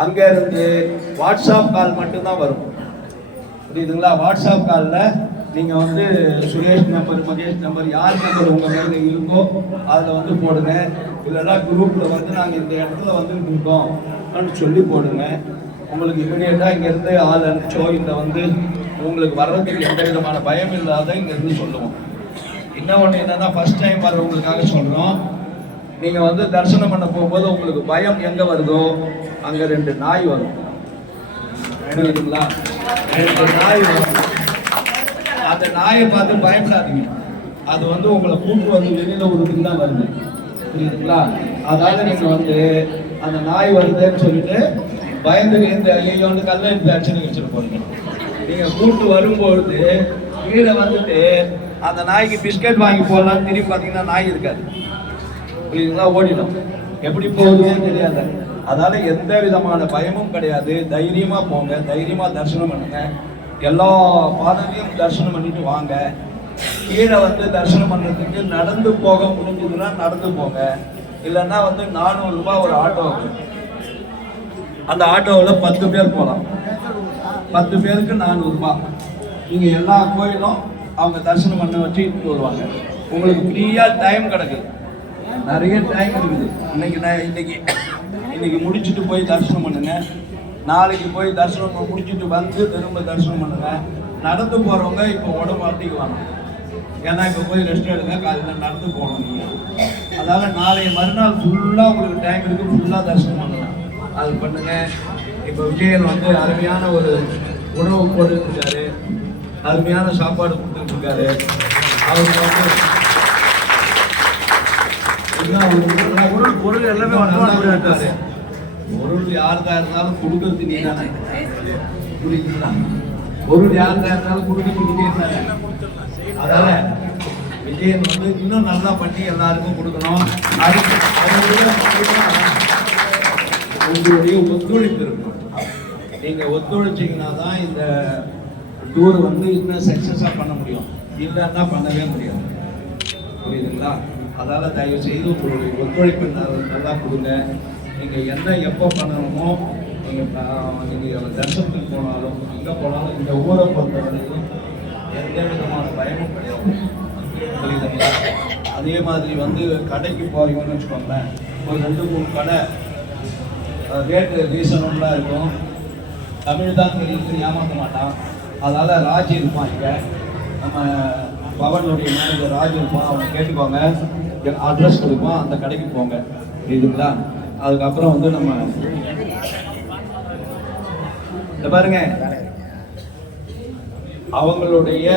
அங்கே இருந்து வாட்ஸ்அப் கால் மட்டும்தான் வரும், புரியுதுங்களா? வாட்ஸ்அப் காலில் நீங்கள் வந்து சுரேஷ் நம்பர், மகேஷ் நம்பர், யார் நம்பர் உங்கள் மேலே இருக்கோ அதில் வந்து போடுங்க. இல்லைன்னா குரூப்பில் வந்து நாங்கள் இந்த இடத்துல வந்துட்டு இருக்கோம் அப்படின்னு சொல்லி போடுங்க. உங்களுக்கு இமீடியட்டாக இங்கேருந்து ஆள் அனுப்பிச்சோ இல்லை வந்து உங்களுக்கு வர்றதுக்கு எந்த விதமான பயம் இல்லாத இங்கேருந்து சொல்லுவோம். இன்னொன்று என்னென்னா, ஃபஸ்ட் டைம் வர்றவங்களுக்காக சொல்கிறோம், நீங்கள் வந்து தரிசனம் பண்ண போகும்போது உங்களுக்கு பயம் எங்கே வருதோ அங்கே 2 நாய் வரும், புரியுதுங்களா? 2 நாய் வரும். அந்த நாயை பார்த்து பயப்படாதீங்க, அது வந்து உங்களை கூட்டு வந்து வெளியில் விடுறதுக்கு தான் வருது, புரியுதுங்களா? அதாவது நீங்கள் வந்து அந்த நாய் வருதுன்னு சொல்லிட்டு பயந்து ஐயோ வந்து கல்லை எடுத்து அடிச்சுன்னு வச்சுட்டு போறீங்க. நீங்கள் கூட்டு வரும்பொழுது கீழே வந்துட்டு அந்த நாய்க்கு பிஸ்கட் வாங்கி போடலான்னு திரும்பி பார்த்தீங்கன்னா நாய் இருக்காது, புரியுதுங்களா? ஓடிடும், எப்படி போகுதுன்னு தெரியாது. அதனால எந்த விதமான பயமும் கிடையாது. தைரியமாக போங்க, தைரியமாக தரிசனம் பண்ணுங்க. எல்லா பாதையும் தரிசனம் பண்ணிட்டு வாங்க. கீழே வந்து தரிசனம் பண்ணுறதுக்கு நடந்து போக முடிஞ்சதுன்னா நடந்து போங்க, இல்லைன்னா வந்து 400 ரூபாய் ஒரு ஆட்டோ, அந்த ஆட்டோவில் 10 பேர் போகலாம். 10 பேருக்கு 400 ரூபாய். நீங்கள் எல்லா கோயிலும் அவங்க தரிசனம் பண்ண வச்சு இட்டு வருவாங்க. உங்களுக்கு ஃப்ரீயாக டைம் கிடக்குது, நிறைய டைம் இருக்குது. இன்னைக்கு முடிச்சுட்டு போய் தரிசனம் பண்ணுங்க, நாளைக்கு போய் தரிசனம் முடிச்சுட்டு வந்து திரும்ப தரிசனம் பண்ணுங்க. நடந்து போகிறவங்க இப்போ உடம்பு அட்டிக்குவாங்க, ஏன்னா இப்போ போய் ரெஸ்ட் எடுங்க, காலையில் நடந்து போகணும் நீங்கள். அதனால் நாளைய மறுநாள் ஃபுல்லாக உங்களுக்கு டைம் இருக்குது, ஃபுல்லாக தரிசனம் பண்ணலாம், அது பண்ணுங்க. இப்போ விஜயன் வந்து அருமையான ஒரு உணவு போட்டுருக்காரு, அருமையான சாப்பாடு கொடுத்துருக்காரு. அவருக்கு வந்து பொருள் எல்லாமே இருக்காரு. பொருள் யாருக்கா இருந்தாலும் கொடுக்கறது நீ தானே, புரியுதுங்களா? பொருள் யாருக்கா இருந்தாலும் கொடுக்கறது நீ தானே. அதனால விஜயன் வந்து இன்னும் நல்லா பண்ணி எல்லாருக்கும் கொடுக்கணும். உங்களுடைய ஒத்துழைப்பு இருக்கும். நீங்கள் ஒத்துழைச்சிங்கன்னா தான் இந்த டூர் வந்து இன்னும் சக்ஸஸாக பண்ண முடியும், இல்லைன்னா பண்ணவே முடியாது. புரியுதுங்களா? அதால் தயவு செய்து உங்களுடைய ஒத்துழைப்பு நல்லா கொடுங்க. நீங்கள் என்ன எப்போ பண்ணணுமோ, நீங்கள் தரிசனத்துக்கு போனாலும் எங்கே போனாலும் இந்த ஊரை பொறுத்தவரையிலும் எந்த விதமான பயமும் கிடையாது. புரியுதுங்களா? அதே மாதிரி வந்து கடைக்கு போகிறீங்கன்னு வச்சுக்கோங்களேன், ஒரு 2-3 கடை ரேட்டு ரீசனபுளாக இருக்கும். தமிழ் தான் தெரியுது, ஏமாற்ற மாட்டான். அதனால் ராஜ் இருப்பான், இங்கே நம்ம பவனுடைய மேனேஜர் ராஜ் இருப்பான், அவனை கேட்டுக்கோங்க, அட்ரஸ் கொடுப்பான், அந்த கடைக்கு போங்க. புரியுதுங்களா? அதுக்கப்புறம் வந்து நம்ம பாருங்க, அவங்களுடைய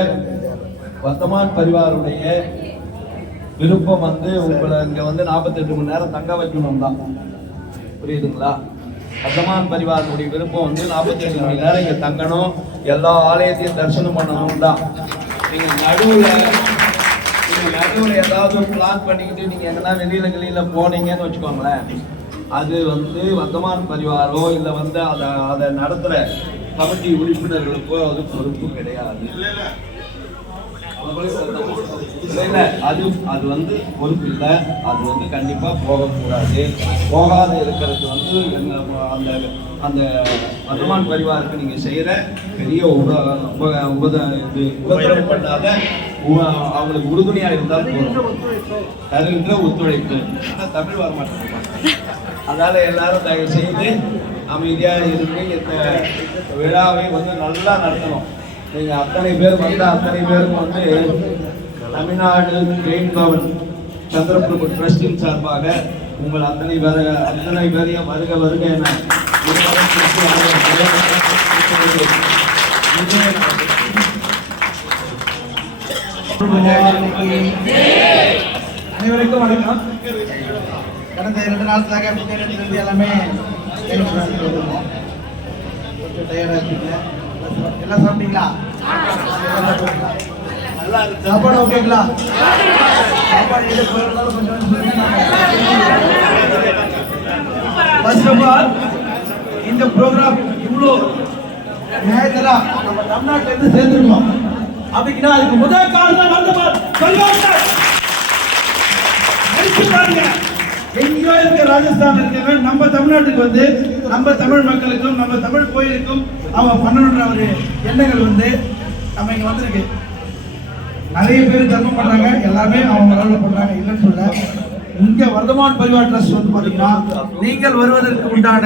வர்த்தமான் பரிவாருடைய விருப்பம் வந்து உங்களை இங்கே வந்து 48 மணி நேரம் தங்க வைக்கணும் தான். புரியுதுங்களா? வர்த்தமான் பரிவாருடைய விருப்பம் வந்து 48 மணி நேரம் இங்கே தங்கணும், எல்லா ஆலயத்தையும் தரிசனம் பண்ணணும் தான். நீங்கள் நடுவில் ஏதாவது பிளான் பண்ணிக்கிட்டு நீங்கள் எங்கன்னா வெளியில் போனீங்கன்னு வச்சுக்கோங்களேன், அது வந்து வர்த்தமான் பரிவாரோ இல்லை வந்து அதை நடத்துகிற கமிட்டி உறுப்பினர்களுக்கோ அது பொறுப்பு கிடையாது. அது வந்து பொறுப்பு இல்லை. அது வந்து கண்டிப்பாக போகக்கூடாது. போகாத இருக்கிறது வந்து அந்த அந்த வர்த்தமான் பரிவாருக்கு நீங்கள் செய்கிற பெரிய உபதிரவம் பண்ணாத அவங்களுக்கு உறுதுணையாக இருந்தால் போதும். தருகின்ற ஒத்துழைப்பு. ஆனால் தமிழ் வர மாட்டேங்க. அதனால் எல்லாரும் தயவு செய்து அமைதியாக இருந்து இந்த விழாவை வந்து நல்லா நடத்தணும். நீங்கள் அத்தனை பேர் வந்த அத்தனை பேருக்கும் வந்து தமிழ்நாடு ஜெயின் பவன் சந்திரபிரபு ட்ரஸ்டின் சார்பாக உங்கள் அத்தனை பேரையும் வருக வருக என அனைவருக்கும் வணக்கம். கடந்த 2 நாட்களாக புத்தகத்திலிருந்து எல்லாமே எல்லாம் சாப்பிட்டீங்களா? சாப்பாடு ஓகேங்களா? சாப்பாடு ஃபர்ஸ்ட் ஆஃப் ஆல் இந்த ப்ரோக்ராம் இவ்வளோ நேரத்தில் நம்ம தமிழ்நாட்டில இருந்து சேர்ந்துருக்கோம் அப்படின்னா அதுக்கு முதல் காரணம் பாருங்க. எங்கேயோ இருக்க ராஜஸ்தான் இருக்க நம்ம தமிழ்நாட்டுக்கு வந்து நம்ம தமிழ் மக்களுக்கும் நம்ம தமிழ் கோயிலுக்கும் அவங்க பண்ணணுன்ற ஒரு எண்ணங்கள் வந்து நம்ம இங்க வந்திருக்கு. நிறைய பேர் தர்மம் பண்றாங்க, எல்லாமே அவங்க அளவில் பண்றாங்க, இல்லைன்னு சொல்ல. இங்க வர்த்தமான் பரிவார் ட்ரஸ்ட் வந்து பாத்தீங்கன்னா நீங்கள் வருவதற்கு உண்டான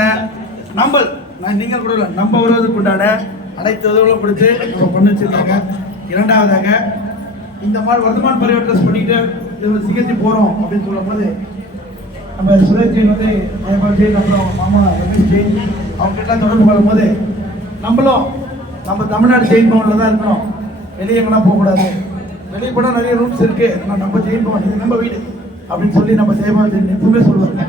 நீங்கள் கூட நம்ம வருவதற்கு உண்டான அனைத்து உதவிகளும் கொடுத்து நம்ம பண்ணி வச்சிருக்காங்க. இரண்டாவதாக இந்த மாதிரி வர்த்தமான் பரிவார் ட்ரஸ்ட் பண்ணிட்டு சிகிச்சை போறோம் அப்படின்னு சொல்லும் போது நம்ம சுரேஷ் ஜெயின் வந்து ஜெயபால் ஜெயின், அப்புறம் மாமா ரமேஷ் ஜெயின் அவங்க எல்லாம் தொடர்பு கொள்ளும் போது நம்மளும் நம்ம தமிழ்நாடு ஜெயின் பவனில் தான் இருக்கணும், வெளியே எங்கன்னா போகக்கூடாது. வெளியே போனால் நிறைய ரூம்ஸ் இருக்கு, ஆனால் நம்ம ஜெயின் பவன் இது நம்ம வீடு அப்படின்னு சொல்லி நம்ம ஜெயபால் ஜெயின் எப்பவுமே சொல்லுவாங்க.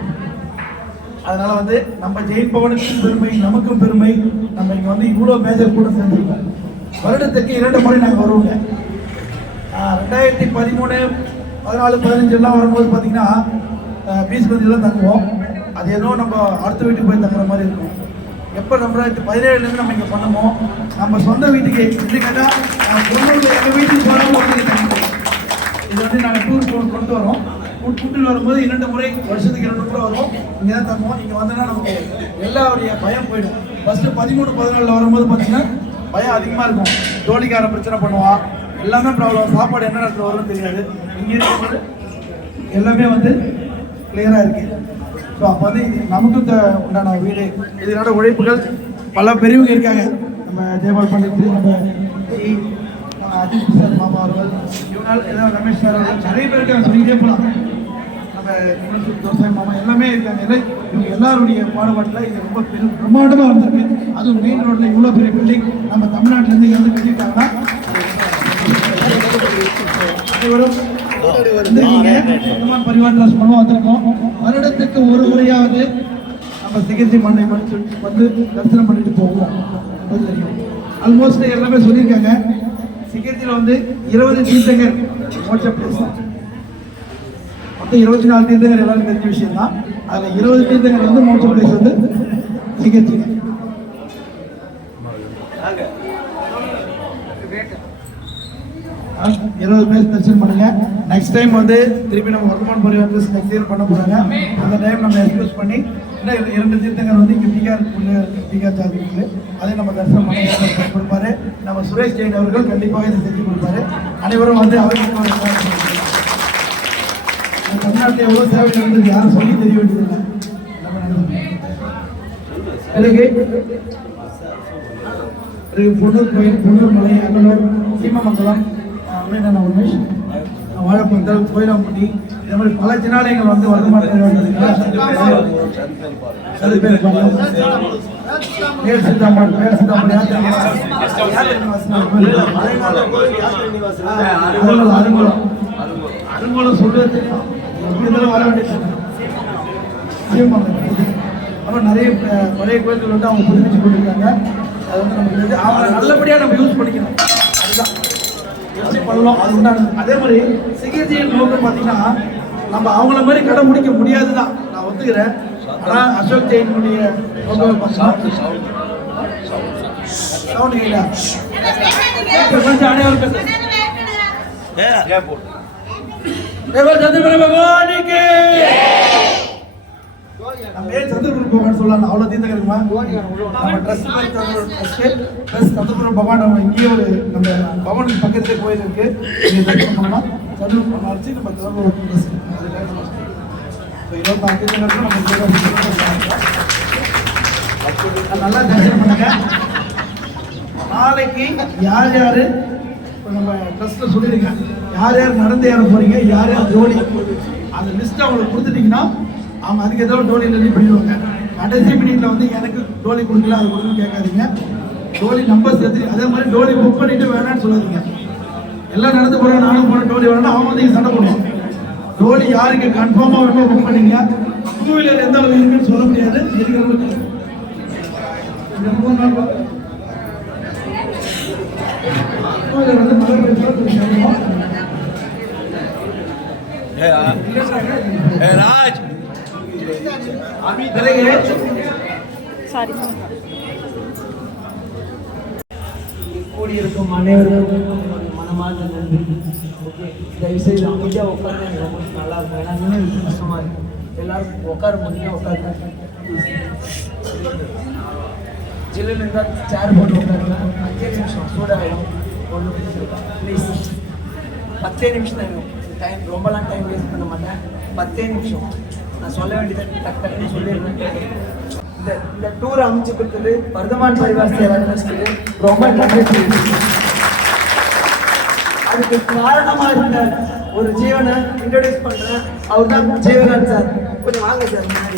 அதனால வந்து நம்ம ஜெயின் பவனுக்கும் பெருமை, நமக்கும் பெருமை. நம்ம இங்கே வந்து இவ்வளோ மேஜர் கூட சேர்ந்துருக்கோம். வருடத்துக்கு 2 முறை நாங்கள் வருவோங்க. 2013, 14, 15 எல்லாம் வரும்போது பார்த்தீங்கன்னா பீஸ் பந்திலாம் தங்குவோம். அது ஏதோ நம்ம அடுத்த வீட்டுக்கு போய் தங்குற மாதிரி இருக்கும். எப்போ 2017 நம்ம இங்கே பண்ணுவோம், நம்ம சொந்த வீட்டுக்கு எப்படி கேட்டால் எங்கள் வீட்டுக்கு போகாமல் தங்குவோம். இது வந்து நாங்கள் டூர் கொண்டு வரோம். கூட்டில் வரும்போது 2 முறை, வருஷத்துக்கு 2 முறை வரும். இங்கே தான் தங்குவோம். இங்கே வந்தோன்னா நமக்கு எல்லாருடைய பயம் போயிடும். ஃபஸ்ட்டு 13, 14 வரும்போது பார்த்தீங்கன்னா பயம் அதிகமாக இருக்கும். தோழிக்கார பிரச்சனை பண்ணுவான், எல்லாமே ப்ராப்ளம். சாப்பாடு என்ன இடத்துல வரும்னு தெரியாது. இங்கே இருக்கும்போது எல்லாமே வந்து கிளியராக இருக்குது. ஸோ அப்போ வந்து நமக்கும் உண்டான வீடு, இதனோட உழைப்புகள் பல பெரியவங்க இருக்காங்க. நம்ம ஜெயபால் பண்டித், நம்ம அஜித் சார் மாமா அவர்கள், இவனால் ஏதாவது ரமேஷ் சார் அவர்கள், நிறைய பேர் இருக்காங்க. சொல்லிக்கிட்டே போகலாம். நம்ம தோசை மாமா எல்லாமே இருக்காங்க. இவங்க எல்லாருடைய பாடுபாட்டில் இது ரொம்ப பிரம்மாண்டமாக இருந்திருக்கு. அதுவும் மெயின் ரோட்டில் இவ்வளோ பெரிய பில்டிங் நம்ம தமிழ்நாட்டிலேருந்து இங்கே வந்து கட்டிட்டாங்கன்னா பரிவார் ட்ரஸ்ட் மூலமாக வந்திருக்கோம். வருடத்துக்கு 1 முறையாவது நம்ம சிகிச்சை மண்ணை வந்து தரிசனம் பண்ணிட்டு போவோம். தெரியும், ஆல்மோஸ்ட் எல்லாமே சொல்லியிருக்காங்க. சிகிச்சையில் வந்து 20 தீர்த்தங்கர் மோட்ச பிளேஸ், மொத்தம் 24 தீர்த்தங்கர் எல்லாரும் தெரிஞ்ச விஷயம் தான். அதில் 20 தீர்த்தங்கர் வந்து மோட்ச பிளேஸ் வந்து சிகிச்சை 20 பேர் தரிசனம் பண்ணுங்க. நெக்ஸ்ட் டைம் வந்து திருப்பி நம்ம Vardhaman Parivar trust next year பண்ண போறாங்க. அந்த டைம் நம்ம எக்ஸ்பிரஸ் பண்ணி இன்னும் 2 தீர்த்தங்கள் வந்து இங்கே டீகா சார்ஜ் இருக்கு. அதை நம்ம தரிசனம் பண்ணி கொடுப்பாரு. நம்ம சுரேஷ் ஜெயின் அவர்கள் கண்டிப்பாக இதை செஞ்சு கொடுப்பாரு. அனைவரும் வந்து அவர்களுக்கு தமிழ்நாட்டில் எவ்வளோ சேவை நடந்தது யாரும் சொல்லி தெரிய வேண்டியதில்லை. பொன்னூர் கோயில், பொன்னூர் மலை, அங்கலூர், சீமமங்கலம், உமேஷ், வாழைப்பந்தல், கோயிலாம்பட்டி, இந்த மாதிரி பல ஜனாலயங்கள் வந்து வர்த்தமான் அருங்கோலம் சொல்றது வர வேண்டிய அப்புறம் நிறைய பழைய கோயில்கள் வந்து அவங்க புதுப்பிச்சு கொண்டிருக்காங்க. அது வந்து நமக்கு அவங்க நல்லபடியாக நம்ம யூஸ் பண்ணிக்கணும். அதுதான் எப்படி பண்ணலாம் அது உண்டானது. அதே மாதிரி சிகிச்சையின் நோக்கம் பார்த்தீங்கன்னா நம்ம அவங்கள மாதிரி கடை முடிக்க முடியாது தான், நான் ஒத்துக்கிறேன். ஆனால் அசோக் ஜெயினுடைய சவுண்ட் கேட்டா கொஞ்சம் அனைவருக்கும் சந்திரகுரு பகவானுக்கு சந்திரகுரு பகவான் சொல்லலாம். அவ்வளோ தீர்த்தம் இருக்குமா? நம்ம ட்ரெஸ் சந்திரகுரு பகவான் இங்கேயே ஒரு நம்ம பகவானுக்கு பக்கத்துலேயே கோயில் இருக்கு. பண்ணலாம் சந்திரகுரு பகவான் வச்சு நம்ம ட்ரெஸ் 25 நல்லா தரிசனம் பண்ணுங்க. நாளைக்கு யார் யாரு நம்ம ட்ரெஸ்ல சொல்லியிருக்கேன், யார் யார் நடந்து ஏற போறீங்க, யார் யார் டோலி, அந்த லிஸ்ட் அவங்களுக்கு கொடுத்துட்டீங்கன்னா அவங்க அதுக்கு ஏதோ டோலியில் ரெடி பண்ணிடுவாங்க. கடைசி மினிட்ல வந்து எனக்கு டோலி கொடுக்கல அது கொடுக்கணும் கேட்காதீங்க. டோலி நம்பர் சேர்த்து அதே மாதிரி டோலி புக் பண்ணிட்டு வேணான்னு சொல்லாதீங்க. எல்லாம் நடந்து போறாங்க, நானும் போன டோலி வேணா அவங்க வந்து சண்டை போடுவாங்க. டோலி யாருக்கு கன்ஃபார்மா வேணுமோ புக் பண்ணீங்க. 2 வீலர் எந்த அளவு இருக்குன்னு சொல்ல முடியாது. இருக்கிறவங்களுக்கு ராஜ் கூடியிருக்கும் அனைவருக்கும் மனமார்ந்த நன்றி. ஓகே, தயவுசெய்து அமைதியாக உட்காந்து எனக்கு ரொம்ப நல்லா இருக்கும். ஏன்னா இன்னும் கஷ்டமாக இருக்கும். எல்லாரும் உட்கார முடியும், உட்காருங்க. ஜில்லுன்னு இருந்தால் சேர் போட்டு உட்காருங்க. 5 நிமிஷம் சூடாகிடும். ஒன்று ப்ளீஸ் 10 நிமிஷம் தான் இருக்கும் டைம். ரொம்பலாம் டைம் வேஸ்ட் பண்ண மாட்டேன். 10 நிமிஷம் நான் சொல்ல வேண்டியதை டக்குன்னு சொல்லிடுவேன். இந்த டூர் அமைச்சு கொடுத்தது வர்த்தமான் பரிவார் சேவா ட்ரஸ்ட்டுக்கு ரொம்ப நன்றி. அதுக்கு காரணமா இருந்த ஒரு ஜீவனை இன்ட்ரோடியூஸ் பண்றேன். அவர் தான் ஜீவனான் சார். கொஞ்சம் வாங்க சார் முன்னாடி.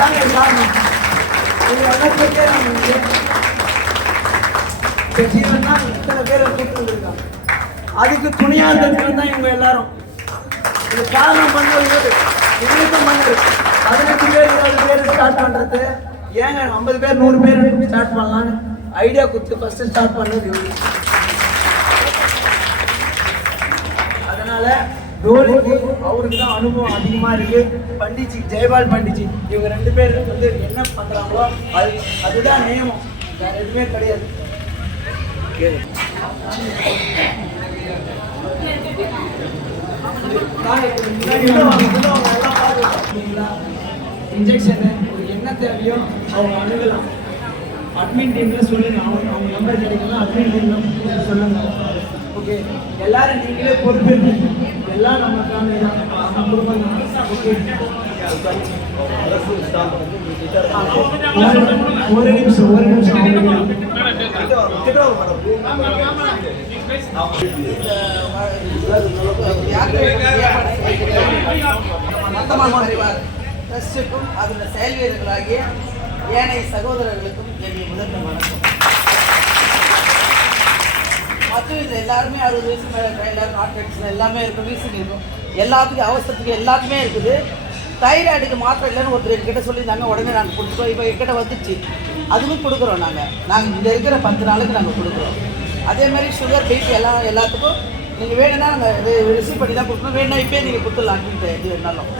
தாங்க காரணம் ஜீவன் தான் இத்தனை பேரை கூப்பிட்டு வந்திருக்காங்க. அதுக்கு துணியா இருந்தது தான் இவங்க எல்லாரும். இது காரணம் பண்ணது இவங்களுக்கும் பண்ணது. 18 பேர் 20 பேர் ஸ்டார்ட் பண்றது ஏங்க 50 பேர் 100 பேர் ஸ்டார்ட் பண்ணலான்னு ஐடியா கொடுத்து ஃபர்ஸ்ட் ஸ்டார்ட் பண்ணது இவங்க. அதனால டோலிக்கு அவருக்கு தான் அனுபவம் அதிகமாக இருக்கு. பண்டிஜி ஜெயபால் பண்டிஜி இவங்க 2 பேர் வந்து என்ன பண்றாங்களோ அதுதான் நியமம், வேற எதுவுமே கிடையாது. இன்ஜெக்ஷனு என்ன தேவையோ அவங்க அணுகலாம். அட்மின் டீம்ல சொல்லுங்க, அவங்க நம்பர் கிடைக்கலாம். அட்மின் டீம்ல சொல்லுங்க. ஓகே, எல்லாரும் நீங்களே பொறுப்பு, எல்லாம் நமக்கான நம்ம குடும்பம். ஓகே, ஒரு நிமிஷம் ட்ரஸ்டுக்கும் அதில் செயல் வீரர்களாகிய ஏனைய சகோதரர்களுக்கும் என்னுடைய முதன்மை வணக்கம். மற்றும் இதில் எல்லாருமே 60 வயசு மேலே எல்லாரும் நாட்டு எல்லாமே இருக்கும், வீசிங் இருக்கும், எல்லாத்துக்கும் அவசரத்துக்கு எல்லாத்துமே இருக்குது. தைராய்டுக்கு மாத்திரம் இல்லைன்னு ஒருத்தர் என்கிட்ட சொல்லியிருந்தாங்க. உடனே நாங்கள் கொடுத்துருவோம். இப்போ என்கிட்ட வந்துச்சு, அதுவும் கொடுக்குறோம். நாங்கள் இங்கே இருக்கிற 10 நாளுக்கு நாங்கள் கொடுக்குறோம். அதேமாதிரி சுகர் பிபி எல்லாத்துக்கும் நீங்கள் வேணும்னா நாங்கள் ரிசீவ் பண்ணி தான் கொடுக்கணும். வேணும்னா இப்போயே நீங்கள் கொடுத்துடலாம். இது வேணாலும்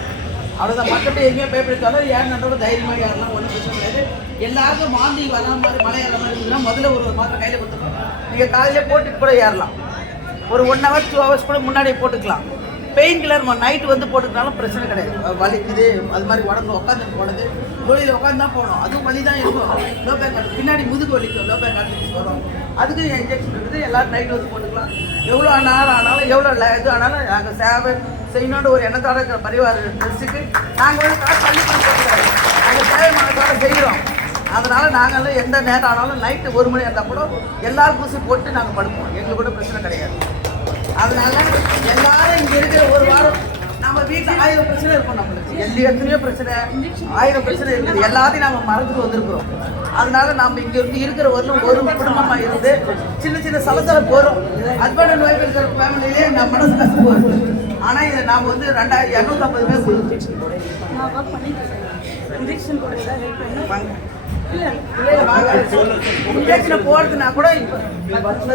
அவ்வளோதான். மற்றபடி எங்கேயும் பயப்படுத்தாலும் ஏறினோட தைரியமாக ஏறலாம், ஒன்றும் பிரச்சனை கிடையாது. எல்லாருக்கும் வாந்தி வர மாதிரி மழை ஏற மாதிரி இருந்ததுன்னா முதல்ல ஒரு மாத்திரை கையில் கொடுத்துருக்கோம். நீங்கள் காலையிலே போட்டுட்டு கூட ஏறலாம். ஒரு 1 hour 2 hours கூட முன்னாடியே போட்டுக்கலாம். பெயின் கில்லர் நைட்டு வந்து போட்டுக்கிட்டாலும் பிரச்சனை கிடையாது. வலிக்குது அது மாதிரி உடம்புல உட்காந்துட்டு போனது தொழிலில் உட்காந்து தான் போகணும். அதுவும் வலி தான் இருக்கும். லோ பேக் ஆர்டிஸ் பின்னாடி முதுகு வலிக்கும், லோ பேக் ஆர்டிஸ் வரும். அதுக்கு இன்ஜெக்ஷன் இருக்குது. எல்லோரும் நைட்டு வந்து போட்டுக்கலாம். எவ்வளோ நேரம் ஆனாலும் எவ்வளோ இது ஆனாலும் நாங்கள் சேவை செய்யணுன்ற ஒரு எண்ணத்தோட இருக்கிற பரிவார ட்ரெஸ்ஸுக்கு நாங்கள் வந்து காசு பண்ணி போட்டுக்கிறோம். நாங்கள் சேவை மனத்தோட செய்கிறோம். அதனால் நாங்கள் எந்த நேரம் ஆனாலும் நைட்டு 1 மணி இருந்தால் கூட எல்லாரும் ஊசி போட்டு நாங்கள் படுப்போம். எங்களுக்கு கூட பிரச்சனை கிடையாது. அதனால எல்லாரும் இங்கே இருக்கிற ஒரு வாரம் நம்ம வீட்டில் 1000 பிரச்சனை இருக்கும். நம்மளுக்கு எத்தனையோ பிரச்சனை 1000 பிரச்சனை இருக்குது. எல்லாத்தையும் நம்ம மறந்துட்டு வந்திருக்கிறோம். அதனால நம்ம இங்கே இருந்து இருக்கிற ஒரு குடும்பமாக இருந்து சின்ன சின்ன சலசலப்பு வரும். ஹஸ்பண்ட் அண்ட் ஒய்ஃப் இருக்கிற ஃபேமிலியிலே நம்ம மனசு கஷ்டம் வரும். ஆனால் இதை நாம் வந்து 2250 பேர் இன்ஜெக்ஷன் போடுறதா ஹெல்ப் பண்ணுவாங்க. இன்ஜெக்ஷனை போடுறதுனா கூட இப்போ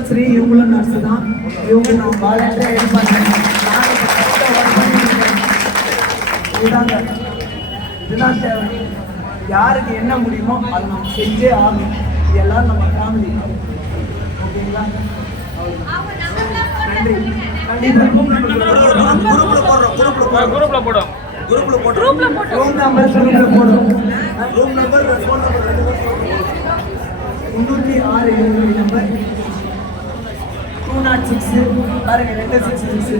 ஸ்ரீ இவங்களும் நர்ஸு தான். இவங்க நான் வாலண்டியராக எடுப்பாங்க. இதுதான் தேவை. யாருக்கு என்ன முடியுமோ அதை நம்ம செஞ்சே ஆகணும். இது எல்லாரும் நம்ம ஃபேமிலி. ஓகேங்களா? நன்றி. குரூப்ல போடும். ரூம் நம்பர் போடும். ரூம் நம்பர் 306 நம்பர் 206 பாருங்க 266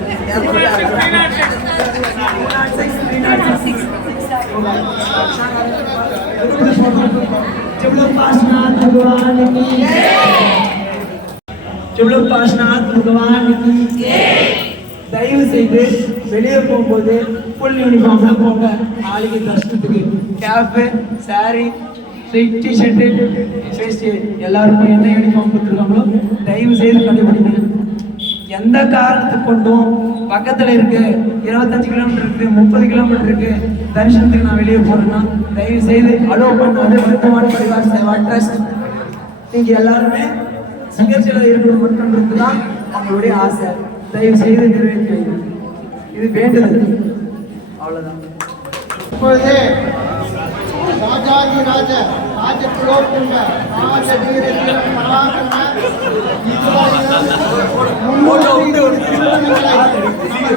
भगवान की தயவு செய்து வெளியே போகும்போது ஃபுல் யூனிஃபார்ம்ல போங்க. நாளைக்கு தர்ஷனத்துக்கு கேப்பு, சாரி, டிஷர்ட்டு, வேஸ்ட்டு எல்லாருக்கும் என்ன யூனிஃபார்ம் கொடுத்துருக்காங்களோ தயவு செய்து கண்டுபிடிங்க. எந்த காரணத்துக்கு கொண்டும் பக்கத்தில் இருக்கு 25 கிலோமீட்டர் இருக்கு 30 கிலோமீட்டர் இருக்கு தரிசனத்துக்கு நான் வெளியே போறேன்னா தயவு செய்து அலோவ் பண்ணாது. வர்த்தமான் பரிவார் சேவா ட்ரஸ்ட் நீங்க எல்லாருமே சிகிச்சையில் இருக்கணும் மட்டும்ன்றது தான் அவங்களுடைய ஆசை. தயவு செய்து நிறைவேற்றி இது வேண்டுதல். அவ்வளவுதான். இப்பொழுது ராஜாதி ராஜ ராஜகுலோத்துங்க ராஜவீர பராக்கிரம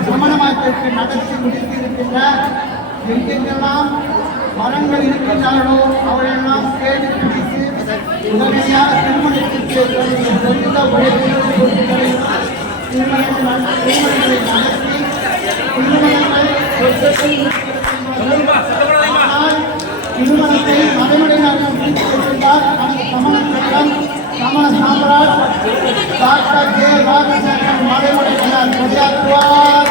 சமணமாக்கத்திற்கு நடத்தி முடித்திருக்கின்ற எங்கெங்கெல்லாம் மரங்கள் இருக்கின்றார்களோ அவரெல்லாம் தேடி பிடித்து உடனடியாக திருமணத்திற்கு சொந்த உழைப்புகளை திருமணங்களை நடத்தி திருமணத்தை நடைமுறையாக முடித்திருக்கின்றார் நமது சமணத்திடம் சமண சாம்ராட் டாக்டர் ஜே ராஜசேகரன் நடைமுறையினர் கொடியாற்றுவார்.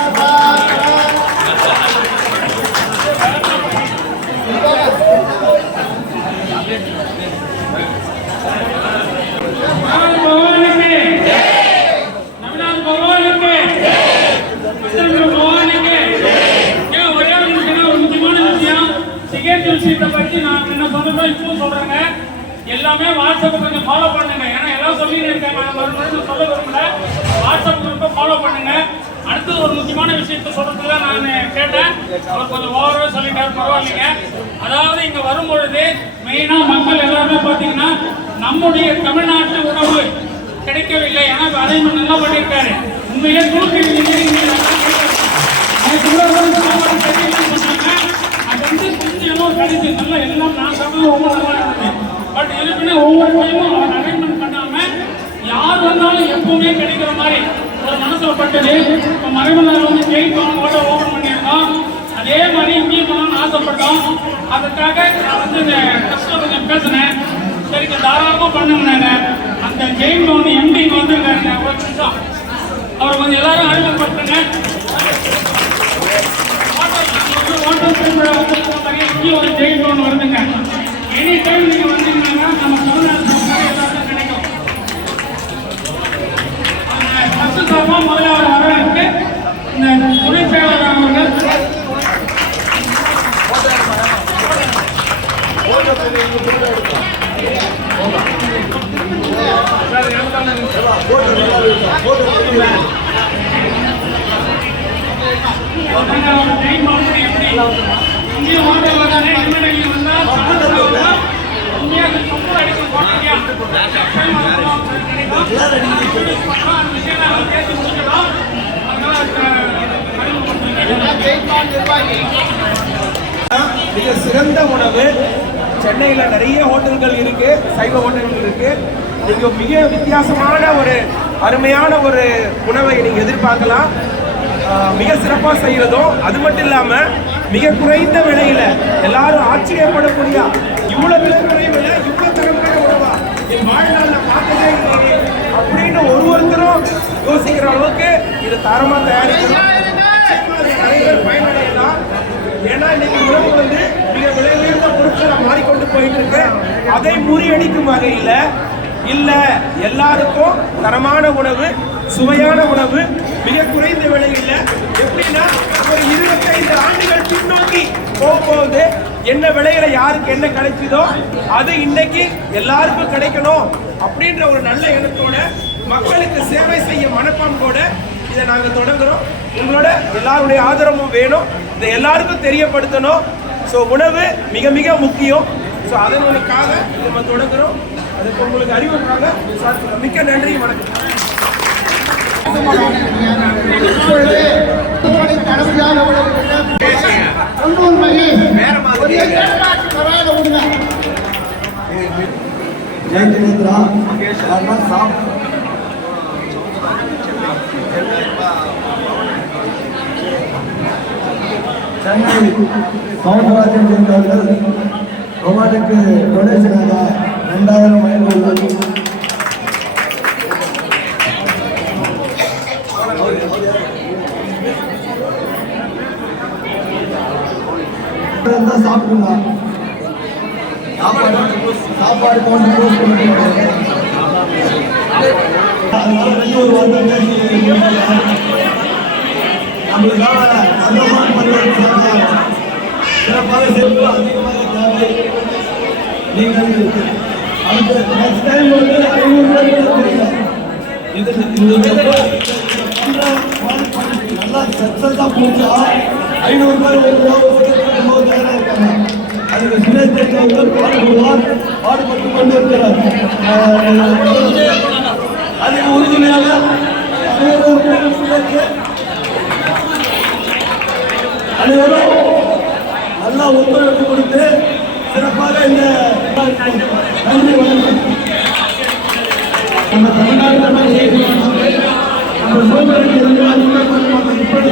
விஷயத்தை பற்றி நான் என்ன சொல்றதோ இப்போ சொல்றேங்க. எல்லாமே வாட்ஸ்அப் கொஞ்சம் ஃபாலோ பண்ணுங்க. ஏன்னா எல்லாம் சொல்லிட்டு இருக்காங்க. நான் மறுபடியும் சொல்ல விரும்பல. வாட்ஸ்அப் குரூப்பை ஃபாலோ பண்ணுங்க. அடுத்து ஒரு முக்கியமான விஷயத்த சொல்றதுல நான் கேட்டேன். அவர் கொஞ்சம் ஓவராக சொல்லிட்டாரு, பரவாயில்லைங்க. அதாவது இங்க வரும்பொழுது மெயினா மக்கள் எல்லாருமே பார்த்தீங்கன்னா நம்முடைய தமிழ்நாட்டு உணவு கிடைக்கவில்லை. ஏன்னா அரேஞ்ச்மெண்ட் எல்லாம் பண்ணியிருக்காரு. உண்மையிலே கிடைச்சி நல்லா எல்லாம் நான் சாப்பிட்டு ஒவ்வொரு நல்லா இருந்தது. பட் இருக்குன்னு ஒவ்வொரு டைமும் அவர் அரேஞ்ச்மெண்ட் பண்ணாம யார் வந்தாலும் எப்பவுமே கிடைக்கிற மாதிரி ஒரு மனசுல பட்டது. இப்போ மறைமலர் வந்து ஜெயில் ஓட ஓபன் பண்ணியிருக்கோம். அதே மாதிரி இங்கேயும் பண்ணணும்னு ஆசைப்பட்டோம். அதுக்காக நான் வந்து இந்த ட்ரஸ்ட்ல கொஞ்சம் பேசினேன். சரிங்க தாராளமாக பண்ணுங்க. அந்த ஜெயில் வந்து எம்டிக்கு வந்து ஒரு நிமிஷம் அவர் கொஞ்சம் எல்லாரும் அறிமுகப்படுத்துங்க. ஒரு ஜெயில் லோன் வருதுங்க. எனி டைம் நீங்க வந்தீங்கன்னா நம்ம தமிழ்நாடு எல்லாருக்கும் கிடைக்கும். ஃபர்ஸ்ட் சார்பா முதல்ல அவர் வரவேற்கு இந்த துணை செயலாளர் அவர்கள் எப்படி இங்கேயும் வாங்க வராங்க இனிமேல் வந்தால் உண்மையாக கப்பல் அடிக்கும் போட்டீங்க பேசி முடிக்கலாம். மிக சிறந்த உணவு. சென்னையில் நிறைய ஹோட்டல்கள் இருக்கு, சைவ ஹோட்டல்கள் இருக்கு. நீங்க மிக வித்தியாசமான ஒரு அருமையான ஒரு உணவை நீங்க எதிர்பார்க்கலாம். மிக சிறப்பாக செய்யறதும் அது மட்டும் இல்லாம மிக குறைந்த விலையில எல்லாரும் ஆச்சரியப்படக்கூடிய இவ்வளவு விலை குறைவில் இவ்வளவு தரமான உணவா என் வாழ்நாளில் பார்த்ததே இல்லையே அப்படின்னு ஒருத்தரும் யோசிக்கிற அளவுக்கு இது தரமா தயாரிக்கணும். நிறைய பேர் பயனடையலாம். ஏன்னா இன்னைக்கு உணவு மிக விலை உயர்ந்த பொருட்களை மாறிக்கொண்டு போயிட்டு இருக்கு. அதை முறியடிக்கும் வகையில் இல்ல, எல்லாருக்கும் தரமான உணவு, சுவையான உணவு, மிக குறைந்த விலையில். எப்படின்னா ஒரு 25 ஆண்டுகள் பின்னோக்கி போகும்போது என்ன விலையில யாருக்கு என்ன கிடைச்சதோ அது இன்னைக்கு எல்லாருக்கும் கிடைக்கணும் அப்படின்ற ஒரு நல்ல எண்ணத்தோட மக்களுக்கு சேவை செய்ய மனப்பாம்போட இதை நாங்கள் தொடங்குறோம். உங்களோட எல்லாருடைய ஆதரவும் வேணும். இதை எல்லாருக்கும் தெரியப்படுத்தணும். ஸோ உணவு மிக மிக முக்கியம். ஸோ அதனுக்காக நம்ம தொடங்குறோம். அதுக்கு உங்களுக்கு அறிவுறுறாங்க. மிக்க நன்றி, வணக்கம். ஜெயந்திரா சென்னை சவுந்தரராஜன் சேர்ந்தவர்கள் ரொமானுக்கு டொனேஷனாக 2000 வழங்கியுள்ளார். சாப்பிடுங்க. சாப்பாடு கொண்டு போஸ்ட் பண்ணுறாங்க. ஒரு வருடம் நம்மளுக்காக சந்தோஷமான பரிவர்த்தனை சிறப்பாக சேர்த்து அதிகமாக தேவை. நீங்கள் அடுத்த நெக்ஸ்ட் டைம் 500 ரூபாய் இது நல்லா சக்ஸஸாக போச்சா 500 ரூபாய் தயாராக இருக்காங்க. அதுக்கு சுரேஷ் தேர்ந்தவர்கள் பாடுபட்டு கொண்டு இருக்கிறார். அதுக்கு உறுதுணையாக அனைவரும் நல்லா ஒத்துழைப்பு கொடுத்து சிறப்பாக இந்த நன்றி வணக்கம். நம்ம தமிழ்நாட்டில் நம்ம சோதனைக்கு இப்படி